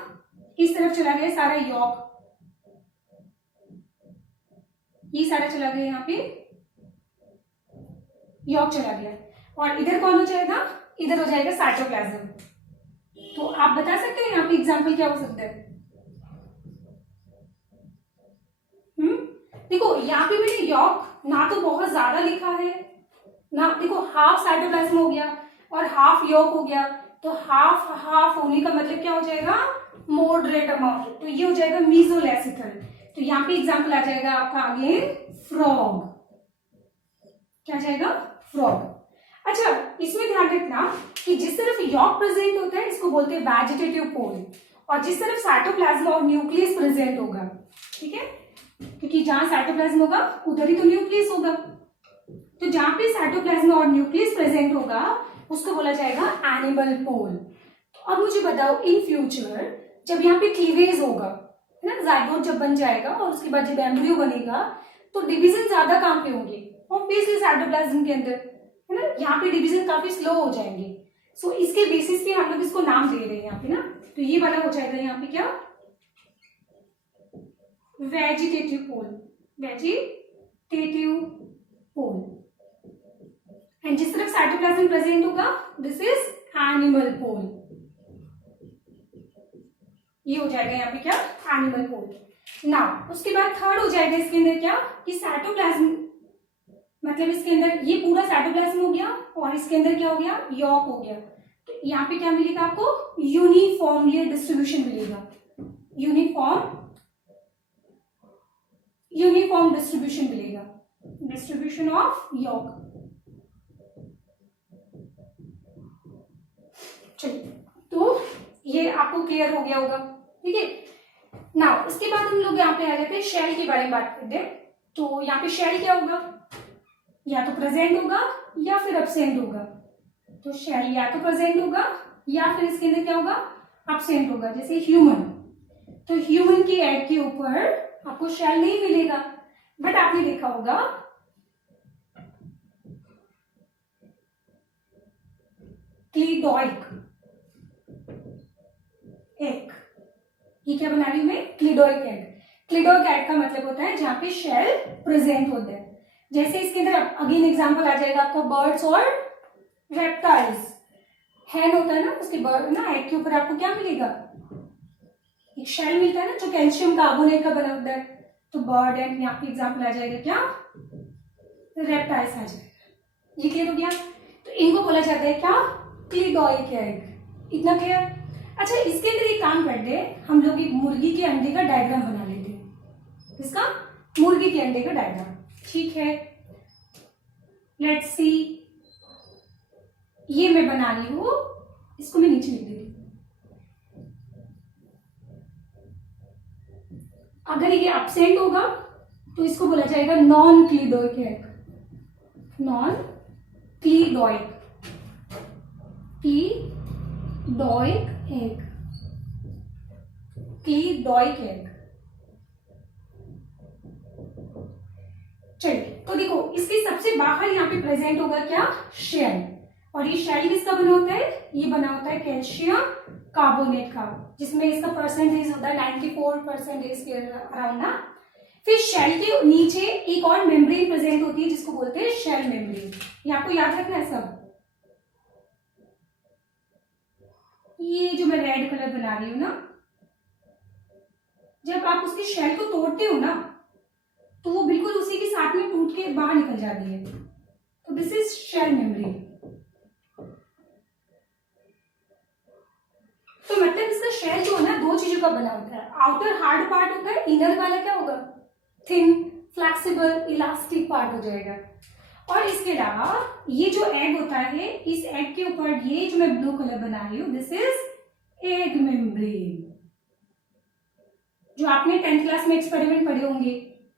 इस तरफ चला गया सारा यॉक, ये सारा चला गया, यहाँ पे यॉक चला गया, और इधर कौन हो जाएगा, इधर हो जाएगा साइटोप्लाज्म। तो आप बता सकते हैं यहाँ पे एग्जाम्पल क्या हो सकता है। देखो यहाँ पे मैंने यॉक ना तो बहुत ज्यादा लिखा है ना, देखो हाफ साइटोप्लाज्म हो गया, और हाफ यॉक हो गया, तो हाफ हाफ होने का मतलब क्या हो जाएगा, मॉडरेट अमाउंट, तो ये हो जाएगा मीजोलेसिकल। तो यहाँ पे एग्जाम्पल आ जाएगा आपका अगेन फ्रॉग, क्या आ जाएगा, फ्रॉग। अच्छा, इसमें ध्यान रखना कि जिस तरफ यॉक प्रेजेंट होता है इसको बोलते हैं वेजिटेटिव पोल, और जिस तरफ साइटोप्लाज्म और न्यूक्लियस प्रेजेंट होगा, ठीक है, क्योंकि जहां साइटोप्लाज्म होगा उधर ही तो न्यूक्लियस होगा, तो जहां पे साइटोप्लाज्म और न्यूक्लियस प्रेजेंट होगा उसको बोला जाएगा एनिमल पोल। तो अब मुझे बताओ, इन फ्यूचर जब यहाँ पे क्लीवेज होगा, है ना, जाइगोट जब बन जाएगा और उसके बाद जब एम्ब्रियो बनेगा तो डिवीजन ज्यादा कहाँ पे होंगे, ऑब्वियसली साइटोप्लाज्म के अंदर, है ना, यहाँ पे डिवीजन काफी स्लो हो जाएंगे। सो इसके बेसिस पे हम लोग इसको नाम दे रहे हैं यहाँ पे ना, तो ये वाला हो जाएगा यहाँ पे क्या, vegetative pole, vegetative pole. And जिस तरफ साइटोप्लाज्म प्रेजेंट होगा दिस इज एनिमल पोल, ये हो जाएगा यहाँ पे क्या, एनिमल पोल। नाउ उसके बाद थर्ड हो जाएगा इसके अंदर क्या, कि साइटोप्लाज्म मतलब इसके अंदर ये पूरा साइटोप्लाज्म हो गया और इसके अंदर क्या हो गया, यॉक हो गया, तो यहाँ पे क्या मिलेगा आपको, यूनिफॉर्मली डिस्ट्रीब्यूशन मिलेगा, यूनिफॉर्म डिस्ट्रीब्यूशन मिलेगा, डिस्ट्रीब्यूशन ऑफ यॉक। चलिए, तो ये आपको क्लियर हो गया होगा, ठीक है। नाउ इसके बाद हम लोग यहाँ पे आ जाते हैं शेल के बारे में बात करते हैं। तो यहाँ पे शेल क्या होगा, या तो प्रेजेंट होगा या फिर अब्सेंट होगा, तो शेल या तो प्रेजेंट होगा या फिर इसके अंदर क्या होगा, अब्सेंट होगा। जैसे ह्यूमन, तो ह्यूमन की एग के ऊपर आपको शेल नहीं मिलेगा, बट आपने देखा होगा क्लीडोइक एग, ये क्या बना रही हूं मैं, क्लीडोइक एग। क्लीडोइक एग का मतलब होता है जहां पे शेल प्रेजेंट होता है। जैसे इसके अंदर अगेन एग्जांपल आ जाएगा आपका बर्ड्स और रेप्टाइल्स। हैन होता है ना, उसके बर्ड ना एग के ऊपर आपको क्या मिलेगा, एक शेल मिलता है ना जो कैल्शियम कार्बोनेट का बना होता है, तो बर्ड एंड यहाँ पे एग्जांपल आ जाएगा क्या, रेप्टाइल्स आ जाएगा। ये क्लियर हो गया, तो इनको बोला जाता है क्या, क्लीडोइक एग। इतना क्लियर। अच्छा, इसके अंदर एक काम करते हैं, हम लोग एक मुर्गी के अंडे का डायग्राम बना लेते हैं। इसका मुर्गी के अंडे का डायग्राम, ठीक है, लेट्स सी, ये मैं बना रही हूं, इसको मैं नीचे लिख देती हूँ। अगर ये एब्सेंट होगा तो इसको बोला जाएगा non cleidoic egg, non cleidoic, cleidoic egg, cleidoic egg. चलिए, तो देखो इसके सबसे बाहर यहाँ पे प्रेजेंट होगा क्या, शेल, और ये शेल किसका बना होता है, ये बना होता है कैल्शियम कार्बोनेट का, जिसमें इसका परसेंटेज होता है 94% के अराउंड ना। फिर शेल के नीचे एक और मेम्ब्रेन प्रेजेंट होती है जिसको बोलते हैं शेल मेम्ब्रेन, ये आपको याद रखना है सब। ये जो मैं रेड कलर बना रही हूं ना, जब आप उसकी शेल को तोड़ते हो ना तो वो बिल्कुल उसी के साथ में टूट के बाहर निकल जाती है, तो दिस इज शेल मेम्ब्रेन। तो मतलब इसका शेल जो है ना दो चीजों का बना होता है, आउटर हार्ड पार्ट होता है, इनर वाला क्या होगा, थिन फ्लेक्सिबल इलास्टिक पार्ट हो जाएगा। और इसके अलावा ये जो एग होता है, इस एग के ऊपर ये जो मैं ब्लू कलर बना रही हूं दिस इज एग मेम्ब्रेन। जो आपने 10th क्लास में एक्सपेरिमेंट पढ़े होंगे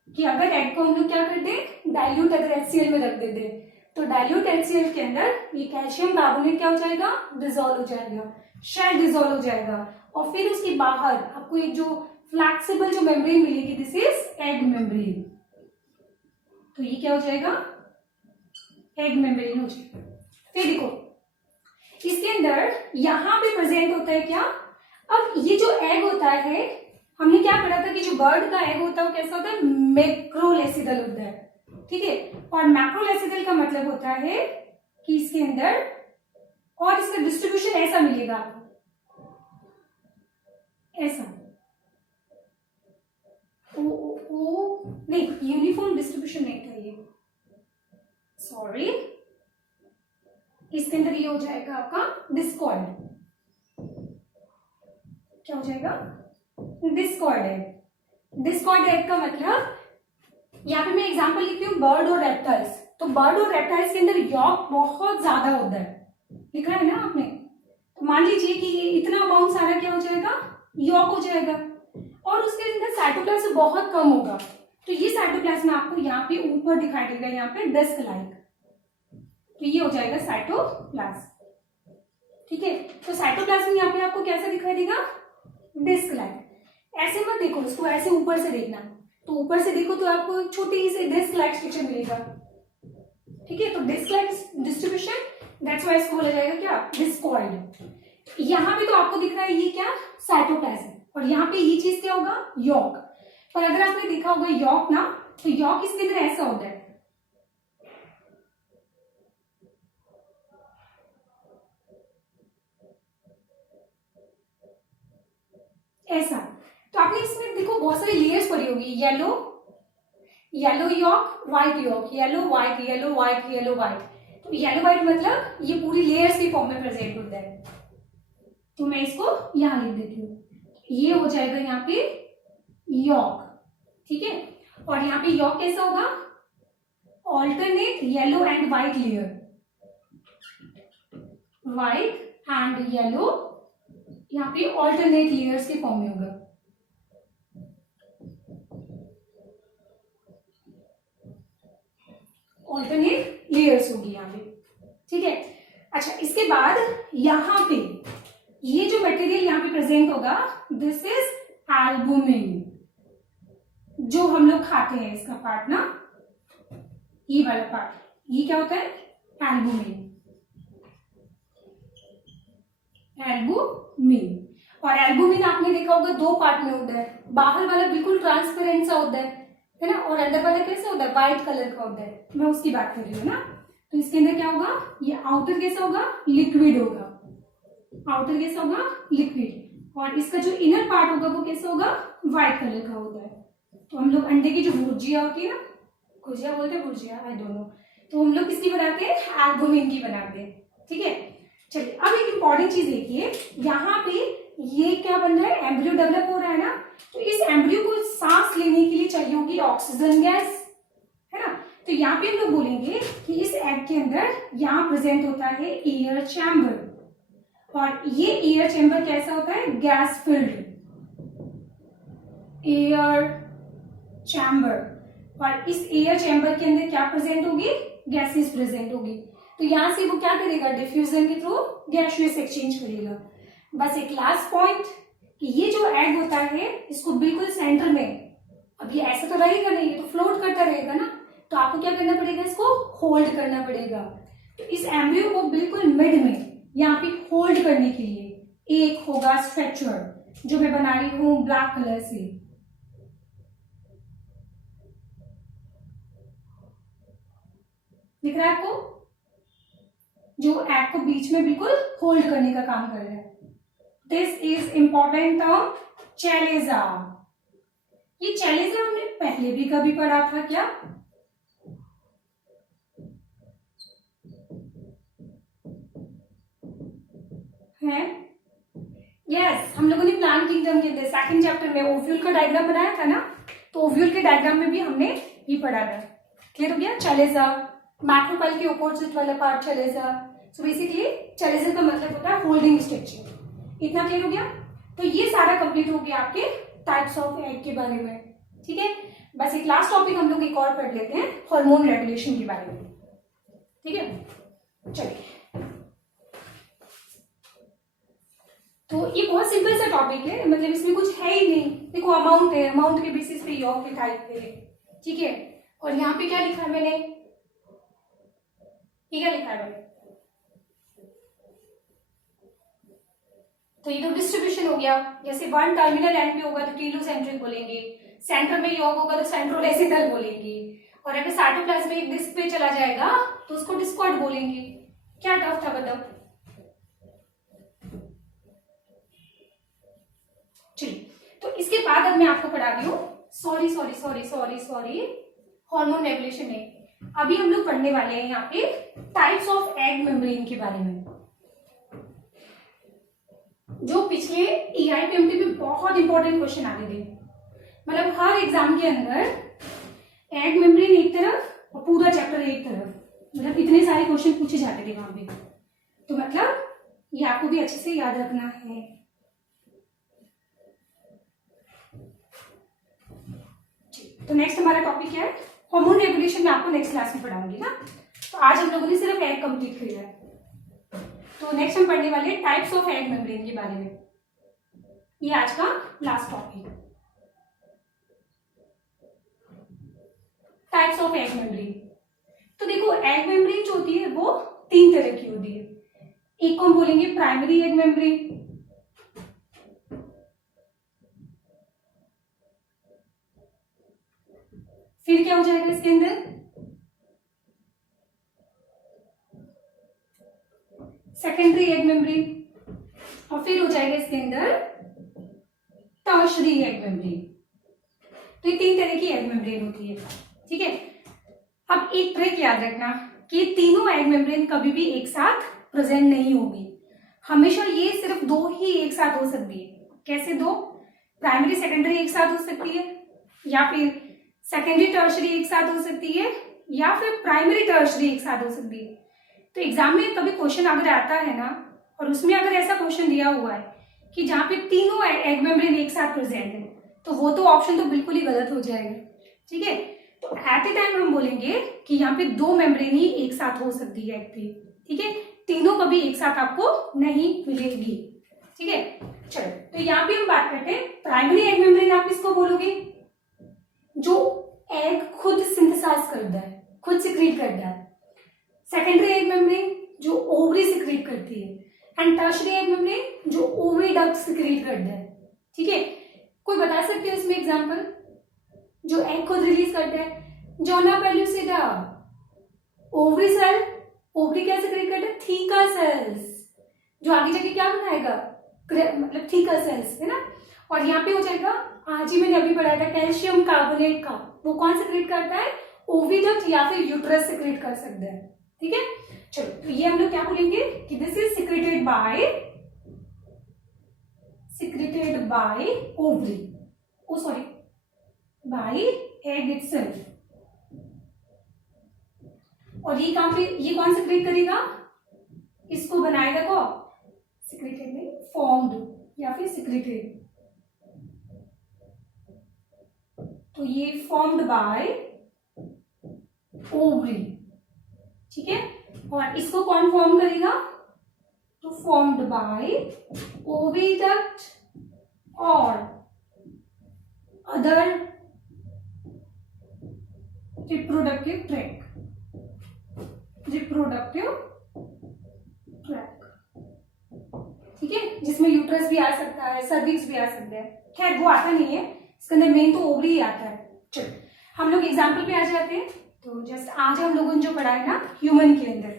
कि अगर एग को हम लोग क्या करते हैं, डाइल्यूट अगर HCl में रख देते हैं, तो डाइल्यूट HCl के अंदर ये कैल्शियम कार्बोनेट क्या हो जाएगा, डिसॉल्व हो जाएगा, शेल डिसॉल्व हो जाएगा, और फिर उसके बाहर आपको एक जो फ्लेक्सिबल जो मेम्ब्रेन मिलेगी दिस इज एग मेम्ब्रेन। तो ये क्या हो जाएगा, एग मेम्ब्रेन हो जाएगा। फिर देखो इसके अंदर यहां पे प्रेजेंट होता है क्या, अब ये जो एग होता है, हमने क्या पढ़ा था कि जो बर्ड का एग होता है वो कैसा होता है, मैक्रोलेसिडल होता है, ठीक है। और मैक्रोलेसिडल का मतलब होता है कि इसके अंदर, और इसका डिस्ट्रीब्यूशन ऐसा मिलेगा आपको, ऐसा ओ नहीं, यूनिफॉर्म डिस्ट्रीब्यूशन नहीं था ये, सॉरी, इसके अंदर ये हो जाएगा आपका डिस्कॉर्ड। क्या हो जाएगा? Discord egg. डिस्कॉर्ड एग का मतलब, यहाँ पे मैं एग्जांपल लिखती हूँ बर्ड और रेप्टाइल्स। तो बर्ड और रेप्टाइल्स के अंदर यॉक बहुत ज्यादा होता है, लिखा है ना आपने। तो मान लीजिए कि ये इतना अमाउंट सारा क्या हो जाएगा? यॉक हो जाएगा। और उसके अंदर साइटोप्लाज्म बहुत कम होगा। तो ये साइटोप्लाज्म आपको यहाँ पे ऊपर दिखाई देगा, यहाँ पे डिस्क लाइक। तो ये हो जाएगा साइटोप्लाज्म। ठीक है, तो साइटोप्लाज्म यहाँ पे आपको कैसा दिखाई देगा? Disc like. ऐसे मत देखो उसको, ऐसे ऊपर से देखना। तो ऊपर से देखो तो आपको छोटी सी डिस्क लाइक स्ट्रक्चर मिलेगा। ठीक है, तो disc like distribution, that's why इसको बोला जाएगा क्या? डिस्कॉइड। यहाँ पे तो आपको दिख रहा है ये क्या? साइटोप्लाज्म। और यहाँ पे ये चीज क्या होगा? यॉक। पर अगर आपने देखा होगा यॉक ना, तो यॉक इसके अंदर ऐसा होता है, ऐसा। तो आपने इसमें देखो बहुत सारी लेयर्स पड़ी होगी, yellow, yellow yolk, white yolk, yellow white, yellow white, yellow white. तो येलो व्हाइट मतलब ये पूरी लेयर्स के फॉर्म में प्रेजेंट होता है। तो मैं इसको यहां लिख देती हूँ, ये हो जाएगा यहाँ पे यॉक। ठीक है, और यहाँ पे यॉक कैसा होगा? Alternate yellow and white layer, white and yellow, यहाँ पे ऑल्टरनेट लेयर्स के फॉर्म में होगा। ऑल्टरनेट लेयर्स होगी यहाँ पे। ठीक है, अच्छा इसके बाद यहाँ पे ये जो मटेरियल यहाँ पे प्रेजेंट होगा, दिस इज एल्बुमिन, जो हम लोग खाते हैं इसका पार्ट ना, ये वाला पार्ट, ये क्या होता है? एल्बुमिन। एल्बुमिन। और एल्बुमिन आपने देखा होगा दो पार्ट में होता है, बाहर वाला बिल्कुल ट्रांसपेरेंट सा होता है ना, और अंदर वाला कैसा होता है? व्हाइट कलर का होता है। मैं उसकी बात कर रही हूँ ना। तो इसके अंदर क्या होगा? ये आउटर कैसा होगा? लिक्विड होगा। आउटर कैसा होगा? लिक्विड। और इसका जो इनर पार्ट होगा वो कैसा होगा? व्हाइट कलर का होता है। तो हम लोग अंडे की जो भुर्जिया होती है ना, भुर्जिया बोलते हैं, भुर्जिया, आई डोंट नो, तो हम लोग किसकी बनाते हैं? एल्बुमिन की बनाते हैं। ठीक है, चलिए अब एक इंपॉर्टेंट चीज देखिए, यहाँ पे ये क्या बन रहा है? एम्ब्रियो डेवलप हो रहा है ना। तो इस एम्ब्रियो को सांस लेने के लिए चाहिए होगी ऑक्सीजन गैस, है ना। तो यहाँ पे हम लोग बोलेंगे कि इस एग के अंदर यहाँ प्रेजेंट होता है एयर चैम्बर, और ये एयर चैम्बर कैसा होता है? Gas filled air chamber. और इस एयर चैम्बर के अंदर क्या प्रेजेंट होगी? गैसेस प्रेजेंट होगी। तो यहां से वो क्या करेगा? डिफ्यूजन के थ्रू गैसियस एक्सचेंज करेगा। बस एक लास्ट पॉइंट कि ये जो एग होता है इसको बिल्कुल सेंटर में, अब ये ऐसा तो रहेगा नहीं, ये तो फ्लोट करता रहेगा ना, तो आपको क्या करना पड़ेगा? इसको होल्ड करना पड़ेगा। तो इस एम्ब्रियो को बिल्कुल मिड में यहाँ पे होल्ड करने के लिए एक होगा स्ट्रेचर, जो मैं बना रही हूं ब्लैक कलर से। दिख रहा है आपको? जो एग को बीच में बिल्कुल होल्ड करने का काम कर रहा है। दिस इज इंपॉर्टेंट टर्म, चैलेजा। ये चैलेजा हमने पहले भी कभी पढ़ा था क्या? है यस, हम लोगों ने प्लांट किंगडम के अंदर सेकंड चैप्टर में ओव्यूल का डायग्राम बनाया था ना, तो ओव्यूल के डायग्राम में भी हमने ये पढ़ा था। क्लियर हो गया? चैलेजा, मैक्रोपाइल के अपोजिट वाला पार्ट चैलेजा। सो बेसिकली चैलेजा का मतलब होता है होल्डिंग स्ट्रक्चर। इतना क्लियर हो गया? तो ये सारा कंप्लीट हो गया आपके टाइप्स ऑफ एग के बारे में। ठीक है, बस एक लास्ट टॉपिक हम लोग एक और पढ़ लेते हैं, हार्मोन रेगुलेशन के बारे में। ठीक है, चलिए। तो ये बहुत सिंपल सा टॉपिक है, मतलब इसमें कुछ है ही नहीं। देखो अमाउंट है, अमाउंट के बेसिस पे यॉक के टाइप है। ठीक है, और यहाँ पे क्या लिखा है मैंने? ये क्या लिखा है मैंने? तो ये तो डिस्ट्रीब्यूशन हो गया। जैसे वन टर्मिनल एंड पे होगा तो टीलोसेंट्रिक बोलेंगे, सेंटर में यॉक होगा तो सेंट्रोलेसिटल बोलेंगे, और अगर साइटोप्लाज्म एक डिस्क पे चला जाएगा तो उसको डिस्कॉइड बोलेंगे। क्या टफ था बताओ? चलिए, तो इसके बाद अब मैं आपको पढ़ा रही हूँ, सॉरी हार्मोन रेगुलेशन में अभी हम लोग पढ़ने वाले हैं यहाँ पे टाइप्स ऑफ एग मेम्ब्रेन के बारे में, जो पिछले EIPMT में बहुत इंपॉर्टेंट क्वेश्चन आते थे। मतलब हर एग्जाम के अंदर एग मेम्ब्रेन एक तरफ और पूरा चैप्टर एक तरफ, मतलब इतने सारे क्वेश्चन पूछे जाते थे वहां पे। तो मतलब ये आपको भी अच्छे से याद रखना है। तो नेक्स्ट हमारा टॉपिक क्या है, हार्मोन रेगुलेशन में आपको नेक्स्ट क्लास में पढ़ाऊंगी ना। तो आज हम लोगों ने सिर्फ एग कंप्लीट किया है। तो नेक्स्ट हम पढ़ने वाले टाइप्स ऑफ एग मेम्ब्रेन के बारे में। ये आज का last topic, types of egg membrane. तो देखो एग मेम्ब्रेन जो होती है वो 3 तरह की होती है। एक को हम बोलेंगे प्राइमरी एग मेम्ब्रेन, फिर क्या हो जाएगा इसके अंदर सेकेंडरी एग मेम्ब्रेन, और फिर हो जाएगा इसके अंदर टर्शरी एग मेम्ब्रेन। तो ये 3 तरह की एग मेम्ब्रेन होती है, ठीक है। अब एक ट्रिक याद रखना कि तीनों एग मेम्ब्रेन कभी भी एक साथ प्रेजेंट नहीं होगी। हमेशा ये सिर्फ 2 ही एक साथ हो सकती है। कैसे 2? प्राइमरी सेकेंडरी एक साथ हो सकती है, या फिर सेकेंडरी टर्शरी एक साथ हो सकती है, या फिर प्राइमरी टर्शरी एक साथ हो सकती है। तो एग्जाम में कभी क्वेश्चन अगर आता है ना, और उसमें अगर ऐसा क्वेश्चन दिया हुआ है कि जहाँ पे तीनों एग मेम्ब्रेन एक साथ प्रेजेंट है, तो वो तो ऑप्शन तो बिल्कुल ही गलत हो जाएगा, ठीक है। तो एट ए टाइम हम बोलेंगे कि यहाँ पे 2 मेम्ब्रेन ही एक साथ हो सकती है एग पे, ठीक है। तीनों कभी एक साथ आपको नहीं मिलेगी, ठीक है। चलो, तो यहाँ पे हम बात करते हैं प्राइमरी एग मेम्ब्रेन। आप इसको बोलोगे जो एग खुद सिंथेसाइज करता है, खुद सिक्रीट करता है। सेकेंडरी एग मेम्ब्रेन जो ओवरी सिक्रीट करती है, एंड टर्शरी एग मेम्ब्रेन जो ओविडक्ट सिक्रीट करता है, ठीक है। कोई बता सकते हो इसमें एग्जांपल जो एग खुद रिलीज करता है? जोना पेल्यूसिडा, ओवरी सेल, ओवरी क्या सिक्रीट करता है? थीका सेल्स, जो आगे जाके क्या बनाएगा, मतलब थीका सेल्स, है ना। और यहाँ पे हो जाएगा, आज ही मैंने अभी पढ़ाया था कैल्शियम कार्बोनेट का, वो कौन सिक्रीट करता है? ओविडक्ट या फिर यूट्रस सिक्रीट कर सकता है, ठीक है। चलो, तो ये हम लोग क्या बोलेंगे कि this is secreted by ovary, sorry by egg itself. और ये कहां पे, ये कौन सिक्रेट करेगा? इसको बनाएगा कौन? सिक्रेटेड नहीं, फॉर्म्ड या फिर सिक्रेटेड। तो ये फॉर्म्ड बाय ओवरी, ठीक है। और इसको कौन फॉर्म करेगा? तो फॉर्म्ड बाय ओविडक्ट और अदर रिप्रोडक्टिव ट्रैक, ठीक है, जिसमें यूट्रस भी आ सकता है, सर्विक्स भी आ सकता है। खैर वो आता नहीं है, इसके अंदर मेन तो ओवरी ही आता है। चलो, हम लोग एग्जाम्पल पे आ जाते हैं। तो जस्ट आज हम लोगों ने जो पढ़ा है ना ह्यूमन के अंदर,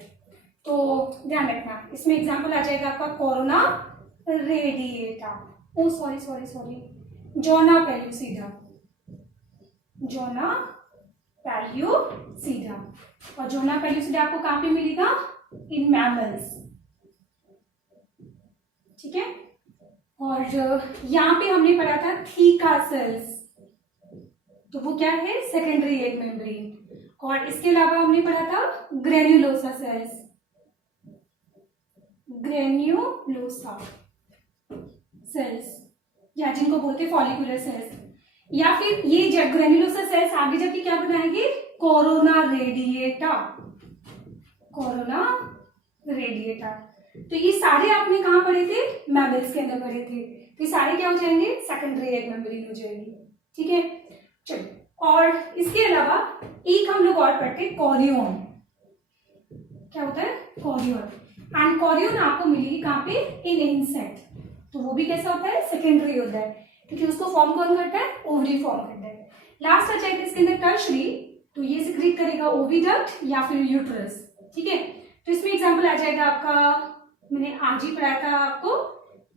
तो ध्यान रखना इसमें एग्जाम्पल आ जाएगा आपका कोरोना रेडिएटा, जोना पेल्यूसिडा, और जोना पेल्यूसिडा आपको कहाँ पे मिलेगा? इन मैमल्स, ठीक है। और यहाँ पे हमने पढ़ा था थीका सेल्स, तो वो क्या है? Secondary egg membrane. और इसके अलावा हमने पढ़ा था ग्रेन्युलोसा सेल्स, या जिनको बोलते हैं फॉलिकुलर सेल्स, या फिर ये ग्रेन्युलोसा सेल्स आगे जाके क्या बनाएंगे? Corona radiata. तो ये सारे आपने कहाँ पढ़े थे? मैमल्स के अंदर पढ़े थे। तो ये सारे क्या हो जाएंगे? सेकेंडरी एग मेम्ब्रेन हो जाएंगे, ठीक है। चलिए, और इसके अलावा एक हम लोग और पढ़ते हैं कॉरियोन। क्या होता है? कॉरियोन। एंड कॉरियोन आपको मिलेगी कहाँ पे? इन इंसेक्ट। तो वो भी कैसा होता है? सेकेंडरी होता है, क्योंकि उसको फॉर्म कौन करता है? ओवरी फॉर्म करता है। लास्ट आ जाएगा इसके अंदर टर्शरी, तो ये सिक्रीट करेगा ओविडक्ट या फिर यूट्रस, ठीक है। तो इसमें एग्जाम्पल आ जाएगा आपका, मैंने आज ही पढ़ाया था आपको,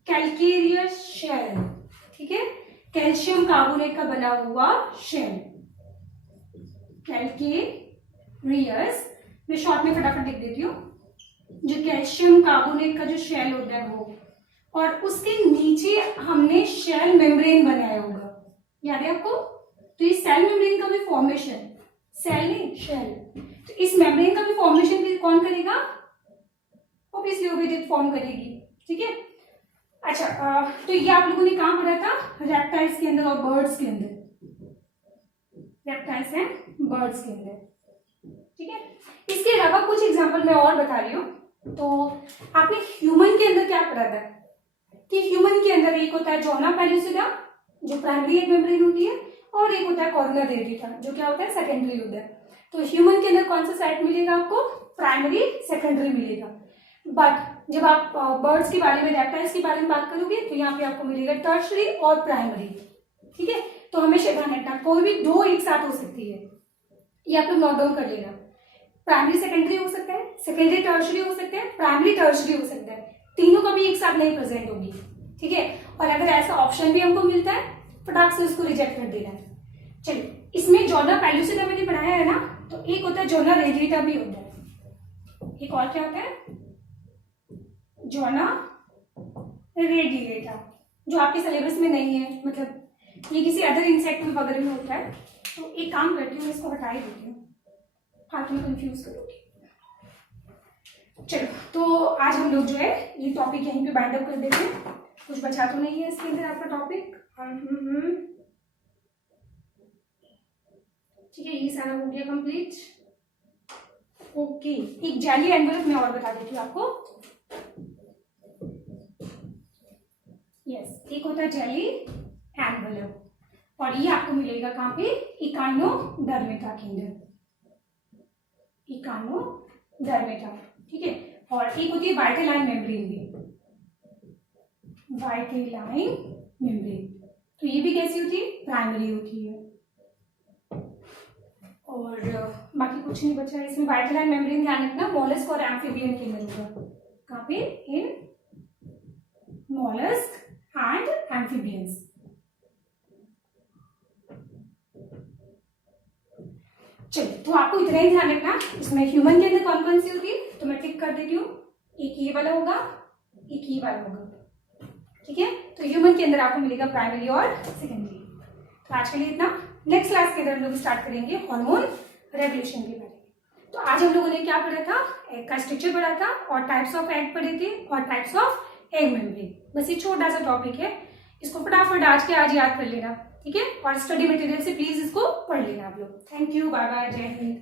कैल्केरियस शेल, ठीक है, कैल्शियम कार्बोनेट का बना हुआ शेल, कैल्केरियस मैं शॉर्ट में फटाफट लिख देती हूँ। जो कैल्शियम कार्बोनेट का जो शेल होता है वो, और उसके नीचे हमने शेल मेम्ब्रेन बनाया होगा, याद है आपको? तो ये सेल मेम्ब्रेन का भी फॉर्मेशन, सेल नहीं शेल, तो इस मेम्ब्रेन का भी फॉर्मेशन कौन करेगा? ऑब्वियसली ओविडिक्ट फॉर्म करेगी, ठीक है। अच्छा, तो ये आप लोगों ने कहाँ पढ़ा था? रेप्टाइल्स के अंदर और बर्ड्स के अंदर, रेप्टाइल्स एंड बर्ड्स के अंदर, ठीक है। इसके अलावा कुछ एग्जांपल मैं और बता रही हूँ। तो आपने ह्यूमन के अंदर क्या पढ़ा था कि ह्यूमन के अंदर एक होता है जोना पेलुसिडा जो प्राइमरी एग मेम्ब्रेन होती है, और एक होता है कॉर्ना डेविटा जो क्या होता है सेकेंडरी होता है। तो ह्यूमन के अंदर कौन सा साइट मिलेगा आपको? प्राइमरी, सेकेंडरी मिलेगा। बट जब आप बर्ड्स के बारे में, रेप्टाइल्स के बारे में बात करोगे तो यहाँ पे आपको मिलेगा टर्शरी और प्राइमरी, ठीक है। तो हमेशा ध्यान रखना, कोई भी दो एक साथ हो सकती है, ये आप लोग नोट डाउन कर लेना। प्राइमरी सेकेंडरी हो सकता है, सेकेंडरी टर्शरी हो सकता है, प्राइमरी टर्शरी हो सकता है, तीनों कभी एक साथ नहीं प्रेजेंट होगी, ठीक है। और अगर ऐसा ऑप्शन भी हमको मिलता है फटाक से उसको रिजेक्ट कर देना है। चलिए, इसमें जोना पेलुसिडा मैंने पढ़ाया है ना, तो एक होता है जोना रेडिएटा भी होता है, एक और क्या होता है? जोना रेडिएटा, जो आपके सिलेबस में नहीं है, मतलब ये किसी अदर इंसेक्ट वगैरह में होता है। तो एक काम करती हूँ, इसको हटा ही देती हूँ, फालतू में कंफ्यूज करोगे। चलो, तो आज हम लोग जो है ये टॉपिक यहीं पे बाइंड अप कर देते हैं। कुछ बचा तो नहीं है इसके अंदर आपका टॉपिक? ठीक है, ये सारा हो गया कंप्लीट। ओके, एक जेली एनवेलप मैं और बता देती हूँ आपको। यस, एक होता है जेली एनवेलप, और ये आपको मिलेगा कहाँ पे? इकाइनोडर्मेटा के अंदर, इकाइनोडर्मेटा, ठीक है। और एक होती है वाइटेलाइन मेम्ब्रेन भी, वाइटेलाइन मेम्ब्रेन, तो ये भी कैसी होती है? प्राइमरी होती है। और बाकी कुछ नहीं बचा है इसमें। वाइटेलाइन मेम्ब्रेन ध्यान रखना मोलस्क और एम्फीबियन के अंदर होगा, कहाँ पे? इन मोलस्क एंड एम्फीबियंस। चलिए, तो आपको इतना ही ध्यान रखना। इसमें ह्यूमन के अंदर कौन कौन सी होती है तो मैं टिक कर देती हूँ। एक ये वाला होगा, एक ये वाला होगा, ठीक है। तो ह्यूमन के अंदर आपको मिलेगा प्राइमरी और सेकेंडरी। तो आज के लिए इतना। नेक्स्ट क्लास के अंदर हम लोग स्टार्ट करेंगे हार्मोन रेगुलेशन के बारे में। तो आज हम लोगों ने क्या पढ़ा था? एग का स्ट्रक्चर पढ़ा था, और टाइप्स ऑफ एग पढ़े थे, और टाइप्स ऑफ एग मेम्ब्रेन। बस ये छोटा सा टॉपिक है, इसको फटाफट आज के आज याद कर लेना, ठीक है। और स्टडी मटेरियल से प्लीज इसको पढ़ लेना आप लोग। थैंक यू, बाय बाय, जय हिंद।